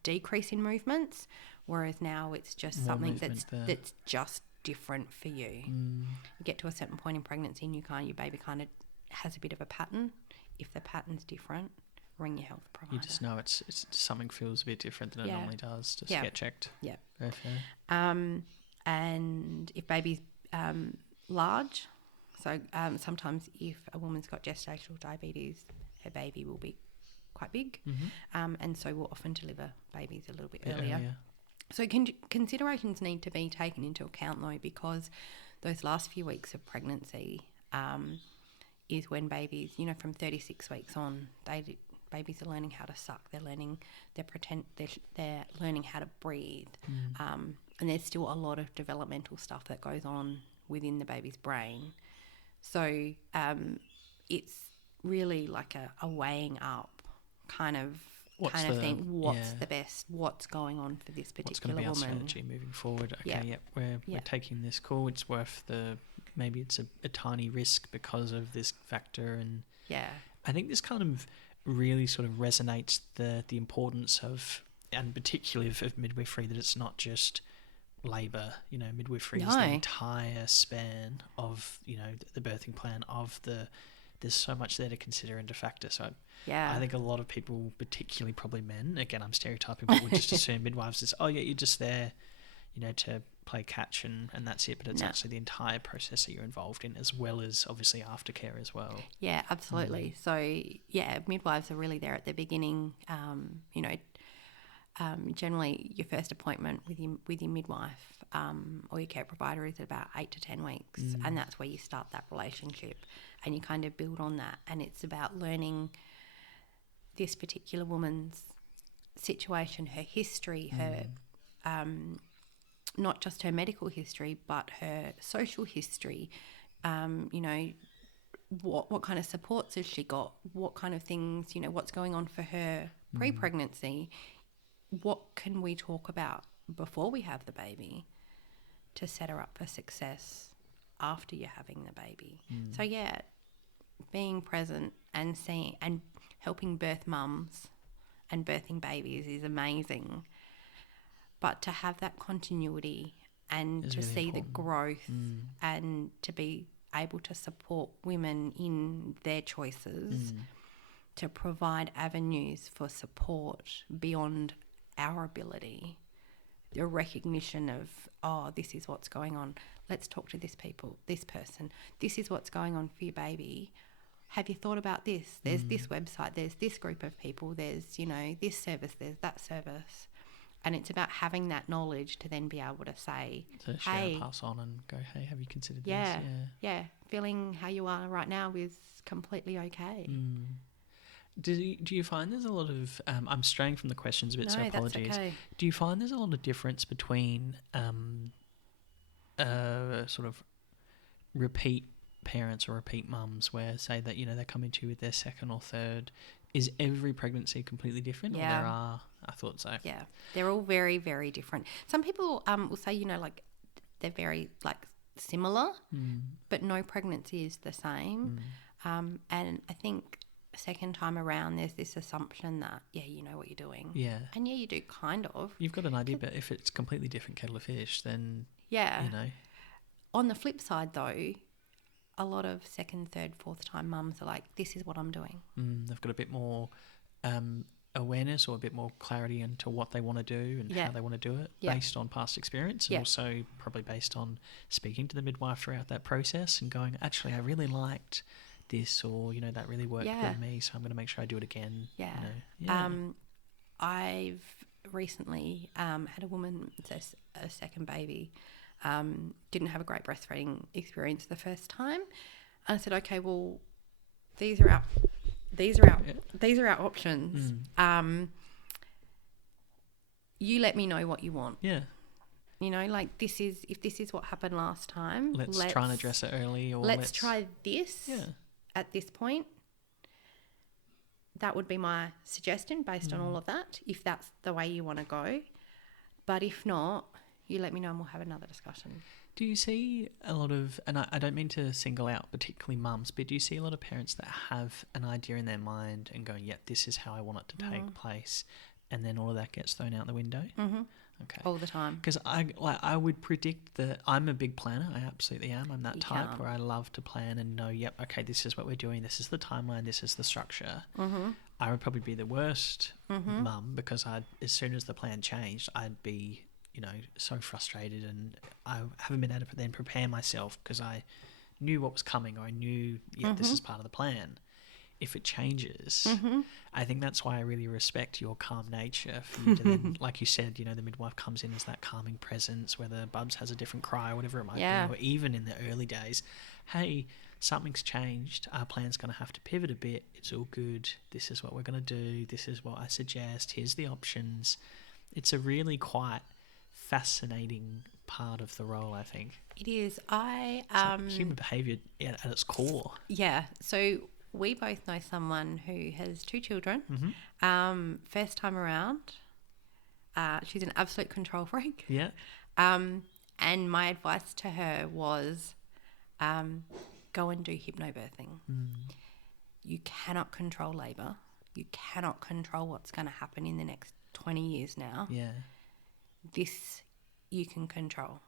decrease in movements, whereas now it's just more something that's just different for you. You get to a certain point in pregnancy and your baby kind of has a bit of a pattern. If the pattern's different, ring your health provider. You just know it's something feels a bit different than it normally does. Just get checked. Yeah. Very fair. And if baby's large, so sometimes if a woman's got gestational diabetes, her baby will be quite big, and so we'll often deliver babies a little bit earlier. So considerations need to be taken into account, though, because those last few weeks of pregnancy is when babies, from 36 weeks on, babies are learning how to suck. They're learning they're learning how to breathe, and there's still a lot of developmental stuff that goes on within the baby's brain. So it's really like a weighing up kind of thing. What's the best? What's going on for this particular woman? What's going to be our strategy moving forward? Okay, we're taking this call. It's worth maybe it's a tiny risk because of this factor, and I think this kind of really sort of resonates the importance of, and particularly of midwifery, that it's not just labour. Midwifery is the entire span of the birthing plan of there's so much there to consider and to factor. So I think a lot of people, particularly probably men, again I'm stereotyping, but would just assume midwives is you're just there to play catch and that's it, but it's actually the entire process that you're involved in, as well as obviously aftercare as well. Yeah, absolutely. So midwives are really there at the beginning, generally your first appointment with your midwife or your care provider is about 8 to 10 weeks, and that's where you start that relationship and you kind of build on that. And it's about learning this particular woman's situation, her history, her not just her medical history, but her social history. What kind of supports has she got? What kind of things, what's going on for her pre-pregnancy? What can we talk about before we have the baby to set her up for success after you're having the baby? So yeah, being present and seeing and helping birth mums and birthing babies is amazing. But to have that continuity and It's to really see important. the growth and to be able to support women in their choices, to provide avenues for support beyond our ability, the recognition of, oh, this is what's going on. Let's talk to this person. This is what's going on for your baby. Have you thought about this? There's this website, there's this group of people, there's, this service, there's that service. And it's about having that knowledge to then be able to say, To share, hey, pass on and go, hey, have you considered this? yeah, feeling how you are right now is completely okay. Do you find there's a lot of I'm straying from the questions a bit, so No, apologies. that's okay. Do you find there's a lot of difference between sort of repeat parents or repeat mums where say that they're coming to you with their second or third? Is every pregnancy completely different? Yeah. Or there are? I thought so. Yeah, they're all very, very different. Some people will say, like they're very like similar, but no pregnancy is the same. And I think second time around, there's this assumption that, you know what you're doing. Yeah. And you do kind of. You've got an idea, but if it's completely different kettle of fish, then, Yeah. On the flip side, though, a lot of second, third, fourth time mums are like, this is what I'm doing. They've got a bit more awareness or a bit more clarity into what they want to do and how they want to do it based on past experience, and also probably based on speaking to the midwife throughout that process and going, actually, I really liked this, or, that really worked with me, so I'm going to make sure I do it again. I've recently had a woman, a second baby, didn't have a great breastfeeding experience the first time. And I said, okay, well, these are our options. You let me know what you want. Yeah. Like if this is what happened last time, let's try and address it early, or let's try this at this point. That would be my suggestion based on all of that, if that's the way you want to go. But if not, you let me know and we'll have another discussion. Do you see a lot of, and I don't mean to single out particularly mums, but do you see a lot of parents that have an idea in their mind and going, this is how I want it to take place, and then all of that gets thrown out the window? Okay. All the time. Because I would predict that I'm a big planner. I absolutely am. I'm that type where I love to plan and know, okay, this is what we're doing. This is the timeline. This is the structure. I would probably be the worst mum, because as soon as the plan changed, I'd be, so frustrated, and I haven't been able to then prepare myself because I knew what was coming, or I knew, this is part of the plan. If it changes, I think that's why I really respect your calm nature for you to then, like you said, the midwife comes in as that calming presence, whether Bubs has a different cry or whatever it might be, or even in the early days, hey, something's changed, our plan's going to have to pivot a bit, it's all good, this is what we're going to do, this is what I suggest, here's the options. It's a really quite fascinating part of the role, I think. It is. Human behaviour at its core. Yeah, so we both know someone who has 2 children. First time around, she's an absolute control freak. Yeah. And my advice to her was, go and do hypnobirthing. You cannot control labour. You cannot control what's going to happen in the next 20 years now. Yeah. This you can control.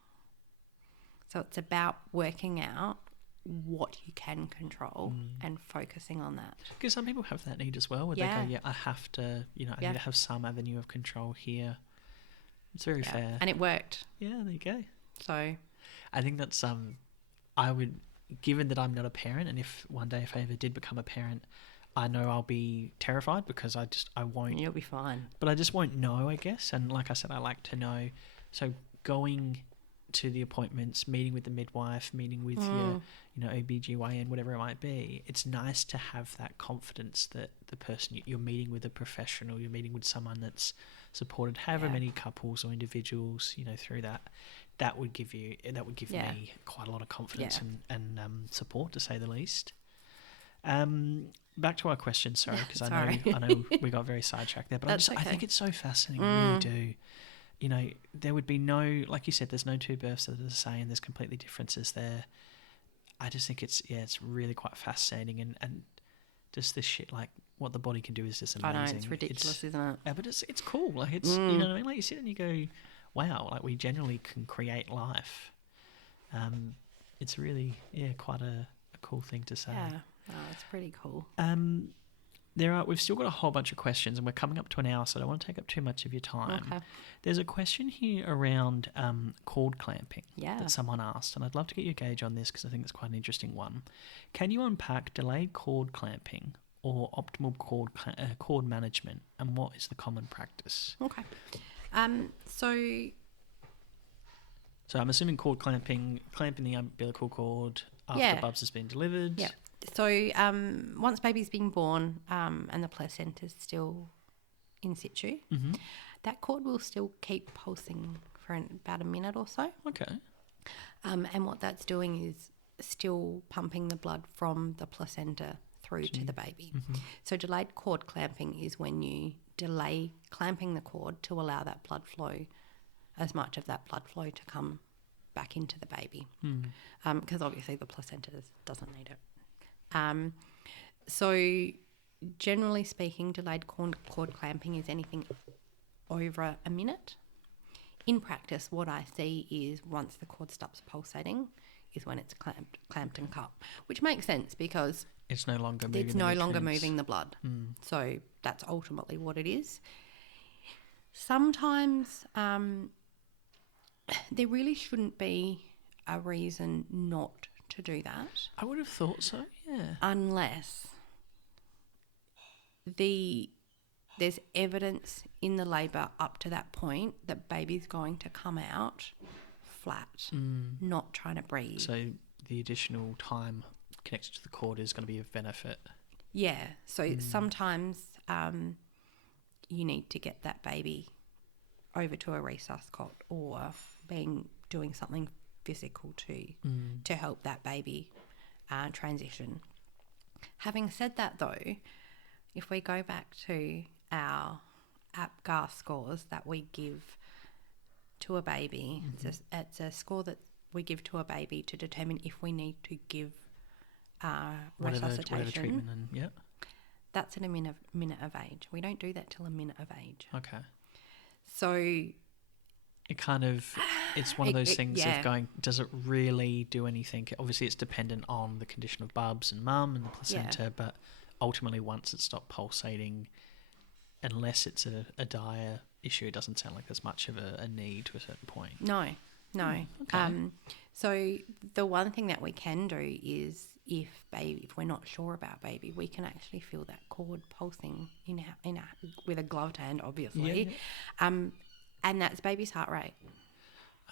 So it's about working out what you can control and focusing on that. Because some people have that need as well, where they go, I have to, I need to have some avenue of control here. It's very fair. And it worked. Yeah, there you go. So I think that's, I would, given that I'm not a parent, and if one day if I ever did become a parent, I know I'll be terrified because I won't. You'll be fine. But I just won't know, I guess. And like I said, I like to know. So going to the appointments, meeting with the midwife, meeting with your, OBGYN, whatever it might be, it's nice to have that confidence that the person you're meeting with, a professional, you're meeting with someone that's supported however many couples or individuals, through that would give me quite a lot of confidence and support, to say the least. Back to our question, sorry, because I know we got very sidetracked there, but I think it's so fascinating. I really do. There would be no, like you said, there's no two births that are the same. There's completely differences there. I just think it's really quite fascinating, and just this shit, like what the body can do is just amazing. I know, it's ridiculous, isn't it? Yeah, but it's cool. Like it's you know what I mean. Like you sit and you go, wow, like we generally can create life. It's really quite a cool thing to say. Yeah, it's pretty cool. We've still got a whole bunch of questions, and we're coming up to an hour, so I don't want to take up too much of your time. Okay. There's a question here around cord clamping that someone asked, and I'd love to get your gauge on this because I think it's quite an interesting one. Can you unpack delayed cord clamping or optimal cord management, and what is the common practice? Okay. So I'm assuming clamping the umbilical cord after Bubs has been delivered. Yeah. So once baby's been born and the placenta's still in situ, that cord will still keep pulsing for about a minute or so. Okay. And what that's doing is still pumping the blood from the placenta through to the baby. So delayed cord clamping is when you delay clamping the cord to allow that blood flow, as much of that blood flow to come back into the baby. Because obviously the placenta doesn't need it. So generally speaking, delayed cord clamping is anything over a minute. In practice, what I see is once the cord stops pulsating is when it's clamped and cut, which makes sense because it's no longer moving. It's no longer moving the blood. So that's ultimately what it is. Sometimes there really shouldn't be a reason not to do that. I would have thought so, yeah. Unless there's evidence in the labour up to that point that baby's going to come out flat, not trying to breathe. So the additional time connected to the cord is going to be of benefit. Yeah. So sometimes you need to get that baby over to a resus cot or doing something physical to help that baby transition. Having said that, though, if we go back to our APGAR scores that we give to a baby, it's a score that we give to a baby to determine if we need to give resuscitation. Whatever treatment, that's at a minute of age. We don't do that till a minute of age. Okay. So it kind of, it's one of those things of going, does it really do anything? Obviously, it's dependent on the condition of Bubs and mum and the placenta, but ultimately, once it stopped pulsating, unless it's a dire issue, it doesn't sound like there's much of a need to a certain point. No. Okay. So the one thing that we can do is if we're not sure about baby, we can actually feel that cord pulsing with a gloved hand, obviously. Yeah. And that's baby's heart rate.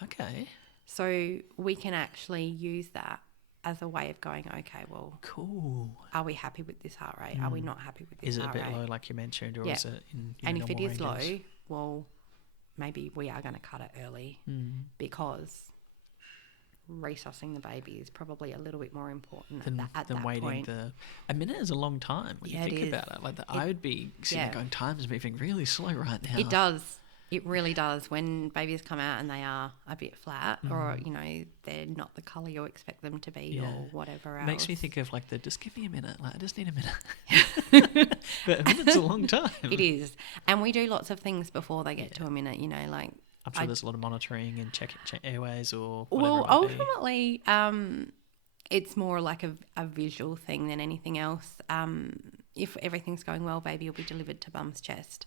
Okay. So we can actually use that as a way of going, okay, well, cool. Are we happy with this heart rate? Are we not happy with this heart rate? Is it a bit low, like you mentioned, or is it in and if it is ranges? low, well, maybe we are going to cut it early because resuscitating the baby is probably a little bit more important than that waiting point. A minute is a long time when you think about it. Like I would be sitting there going, time's moving really slow right now. It does. It really does. When babies come out and they are a bit flat or, they're not the colour you expect them to be or whatever else. It makes me think of just give me a minute. Like I just need a minute. But a minute's a long time. It is. And we do lots of things before they get to a minute, like. I'm sure there's a lot of monitoring and check airways or whatever. Well, ultimately, it's more like a visual thing than anything else. If everything's going well, baby will be delivered to mum's chest.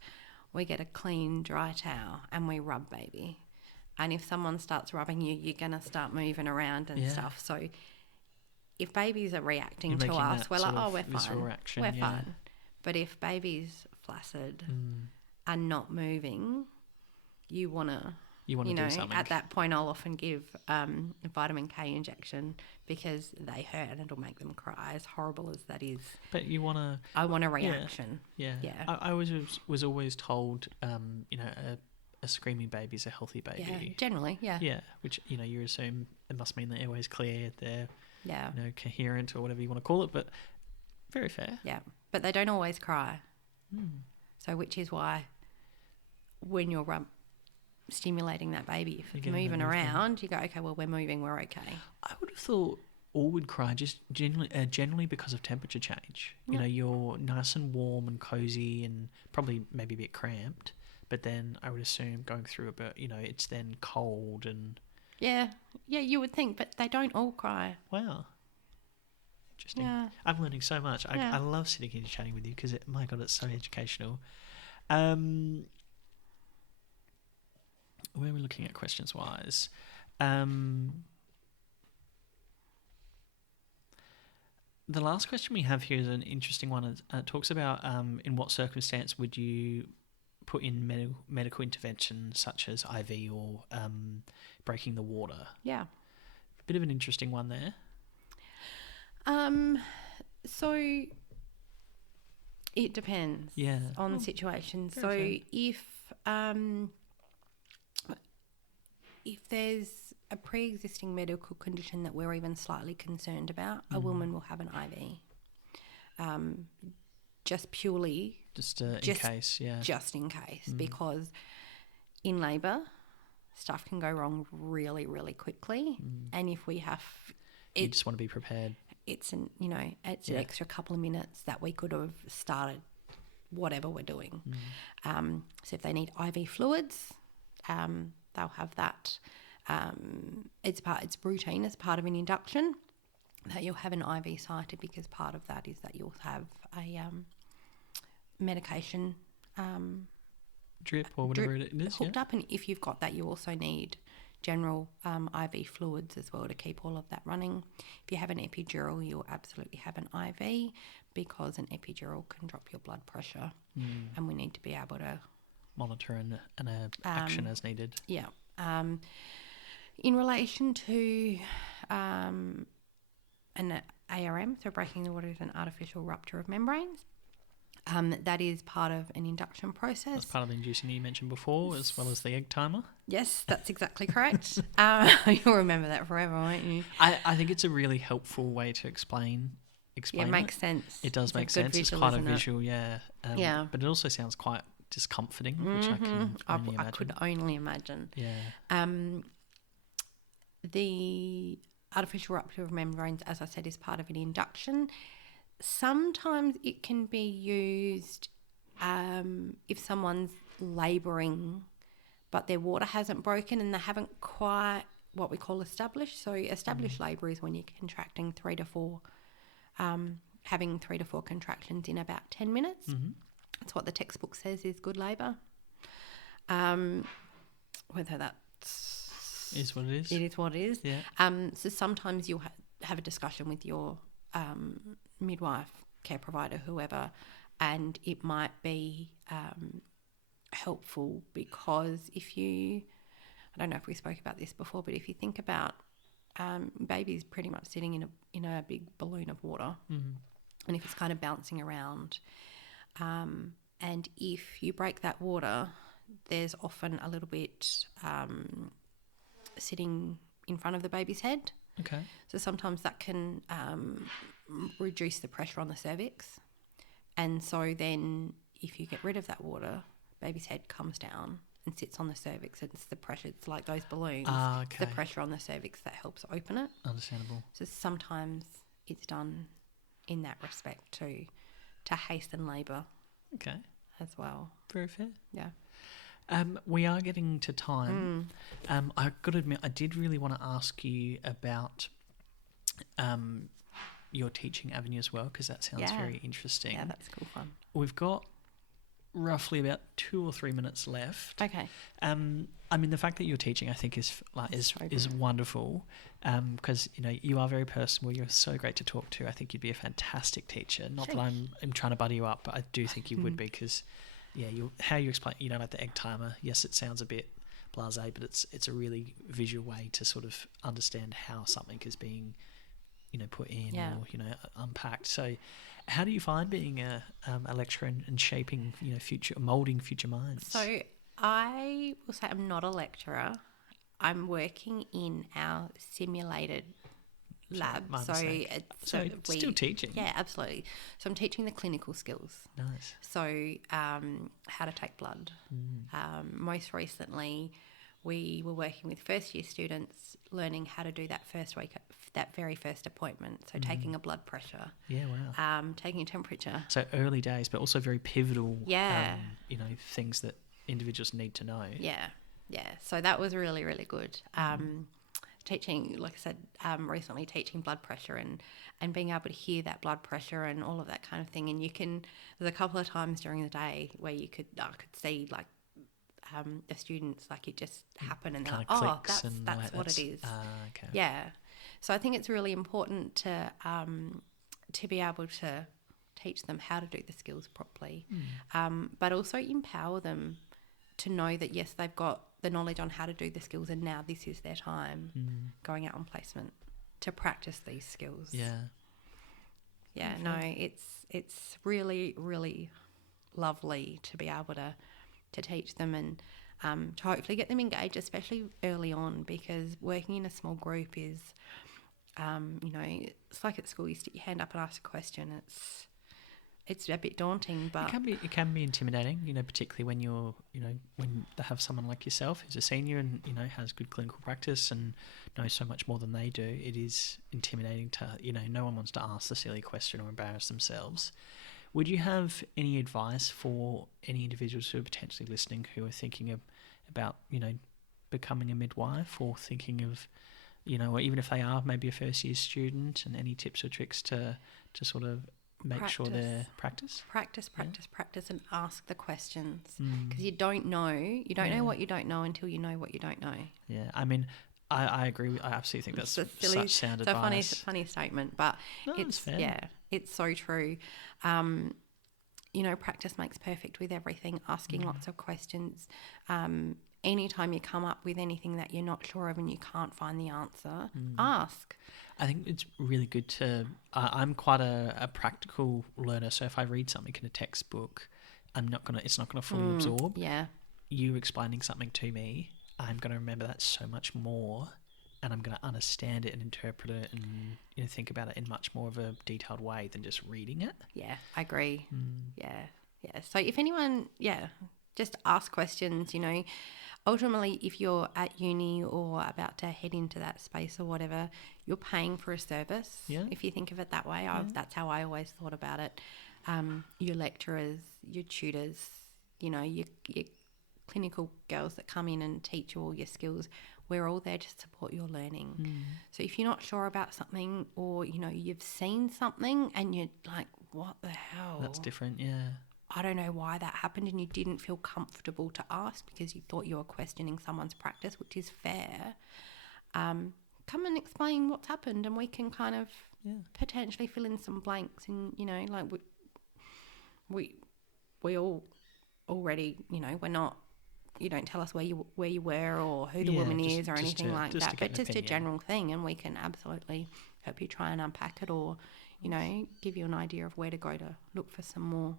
We get a clean, dry towel and we rub baby. And if someone starts rubbing you, you're going to start moving around and stuff. So if babies are reacting to us, we're like, oh, we're fine. Reaction, we're fine. But if baby's flaccid and not moving, you want to do something. At that point, I'll often give a vitamin K injection because they hurt and it'll make them cry, as horrible as that is. But you want to... I want a reaction. Yeah. I was always told, a screaming baby is a healthy baby. Yeah, generally, yeah. Yeah, which, you assume it must mean the airway's clear, they're coherent or whatever you want to call it, but very fair. Yeah, but they don't always cry. So which is why when you're stimulating that baby, if it's moving around, you go, okay, well, we're moving, we're okay. I would have thought all would cry just generally because of temperature change. Yeah. You're nice and warm and cozy and probably maybe a bit cramped, but then I would assume going through a bit, it's then cold and... Yeah, you would think, but they don't all cry. Wow. Interesting. Yeah. I'm learning so much. I love sitting here chatting with you because, my God, it's so educational. Where are we looking at questions-wise? The last question we have here is an interesting one. It talks about in what circumstance would you put in medical intervention such as IV or breaking the water? Yeah. A bit of an interesting one there. So it depends on the situation. So if there's a pre-existing medical condition that we're even slightly concerned about, a woman will have an IV. Just purely... Just in case, yeah. Just in case, because in labour, stuff can go wrong really, really quickly. And if we have... You just want to be prepared. It's an extra couple of minutes that we could have started whatever we're doing. So if they need IV fluids, they'll have that. It's routine as part of an induction that you'll have an IV sited, because part of that is that you'll have a medication drip or whatever it is hooked up, and if you've got that, you also need general IV fluids as well to keep all of that running. If you have an epidural, you'll absolutely have an IV, because an epidural can drop your blood pressure, and we need to be able to monitor and action as needed. Yeah. In relation to an ARM, so breaking the water is an artificial rupture of membranes. That is part of an induction process. That's part of the inducing you mentioned before, as well as the egg timer. Yes, that's exactly correct. You'll remember that forever, won't you? I think it's a really helpful way to explain it. Makes sense. It does make sense. Visual, it's quite a visual, yeah. Yeah. But it also sounds quite discomforting, which I can only imagine. I could only imagine. Yeah. The artificial rupture of membranes, as I said, is part of an induction. Sometimes it can be used if someone's labouring but their water hasn't broken and they haven't quite what we call established. So established labour is when you're contracting 3 to 4, having 3 to 4 contractions in about 10 minutes. That's what the textbook says is good labour. Whether that's... Is what it is. It is what it is. Yeah. So sometimes you'll have a discussion with your midwife, care provider, whoever, and it might be helpful, because if you... I don't know if we spoke about this before, but if you think about baby's pretty much sitting in a big balloon of water, and if it's kind of bouncing around, and if you break that water, there's often a little bit sitting in front of the baby's head. Okay. So sometimes that can reduce the pressure on the cervix, and so then if you get rid of that water, baby's head comes down and sits on the cervix. It's the pressure. It's like those balloons. Okay. It's the pressure on the cervix that helps open it. Understandable. So sometimes it's done in that respect to hasten labour. Okay. As well. Very fair. Yeah. We are getting to time. I've got to admit, I did really want to ask you about your teaching avenue as well, because that sounds very interesting. Yeah, that's cool fun. We've got roughly about 2 or 3 minutes left. Okay. I mean, the fact that you're teaching, I think, is wonderful, because you are very personable. You're so great to talk to. I think you'd be a fantastic teacher. Not that I'm trying to buddy you up, but I do think you would be, because, how you explain, like the egg timer. Yes, it sounds a bit blasé, but it's a really visual way to sort of understand how something is being, put in or unpacked. So, how do you find being a lecturer and shaping, moulding future minds? So I will say I'm not a lecturer. I'm working in our simulated lab. So still teaching. Yeah, absolutely. So I'm teaching the clinical skills. Nice. So how to take blood. Most recently, we were working with first year students learning how to do that very first appointment. So taking a blood pressure. Yeah, wow. Taking a temperature. So early days, but also very pivotal. Yeah. Things that individuals need to know. Yeah. So that was really, really good. Teaching, like I said, recently teaching blood pressure and being able to hear that blood pressure and all of that kind of thing. And there's a couple of times during the day where I could see like the students, like it just happen and they're like, oh, that's what it is. Okay. Yeah. So I think it's really important to be able to teach them how to do the skills properly, but also empower them to know that, yes, they've got the knowledge on how to do the skills and now this is their time going out on placement to practice these skills. Yeah, no, it's really, really lovely to be able to teach them and to hopefully get them engaged, especially early on, because working in a small group is, it's like at school, you stick your hand up and ask a question. It's a bit daunting, but it can be intimidating, particularly when you're, when they have someone like yourself who's a senior and, has good clinical practice and knows so much more than they do. It is intimidating to, no one wants to ask the silly question or embarrass themselves. Would you have any advice for any individuals who are potentially listening who are thinking about, becoming a midwife or thinking of, or even if they are maybe a first year student, and any tips or tricks to sort of make sure they're practice and ask the questions, because you don't know what you don't know until you know what you don't know. Yeah, I mean, I agree. I absolutely think that's such sound advice. It's a funny statement, but it's so true. Practice makes perfect with everything. Asking lots of questions. Anytime you come up with anything that you're not sure of and you can't find the answer, ask. I think it's really good to... I'm quite a practical learner, so if I read something in a textbook, it's not gonna fully absorb. Yeah. You explaining something to me, I'm going to remember that so much more, and I'm going to understand it and interpret it and think about it in much more of a detailed way than just reading it. Yeah, I agree. Yeah. So if anyone, just ask questions, Ultimately, if you're at uni or about to head into that space or whatever, you're paying for a service. Yeah. If you think of it that way, that's how I always thought about it. Your lecturers, your tutors, your clinical girls that come in and teach you all your skills, we're all there to support your learning. So if you're not sure about something, or you've seen something and you're like, what the hell? That's different, yeah. I don't know why that happened, and you didn't feel comfortable to ask because you thought you were questioning someone's practice, which is fair. Come and explain what's happened, and we can kind of potentially fill in some blanks. And like we all already, we're not. You don't tell us where you were or who the woman is or anything like that, but just a general thing, and we can absolutely help you try and unpack it, or give you an idea of where to go to look for some more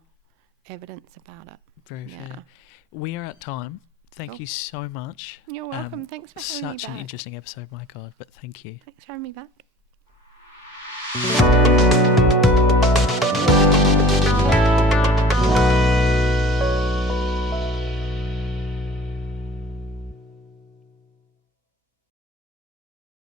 evidence about it. Very fair. We are at time. Thank you so much. You're welcome. Thanks for having me back. Such an interesting episode, my God, but thank you. Thanks for having me back.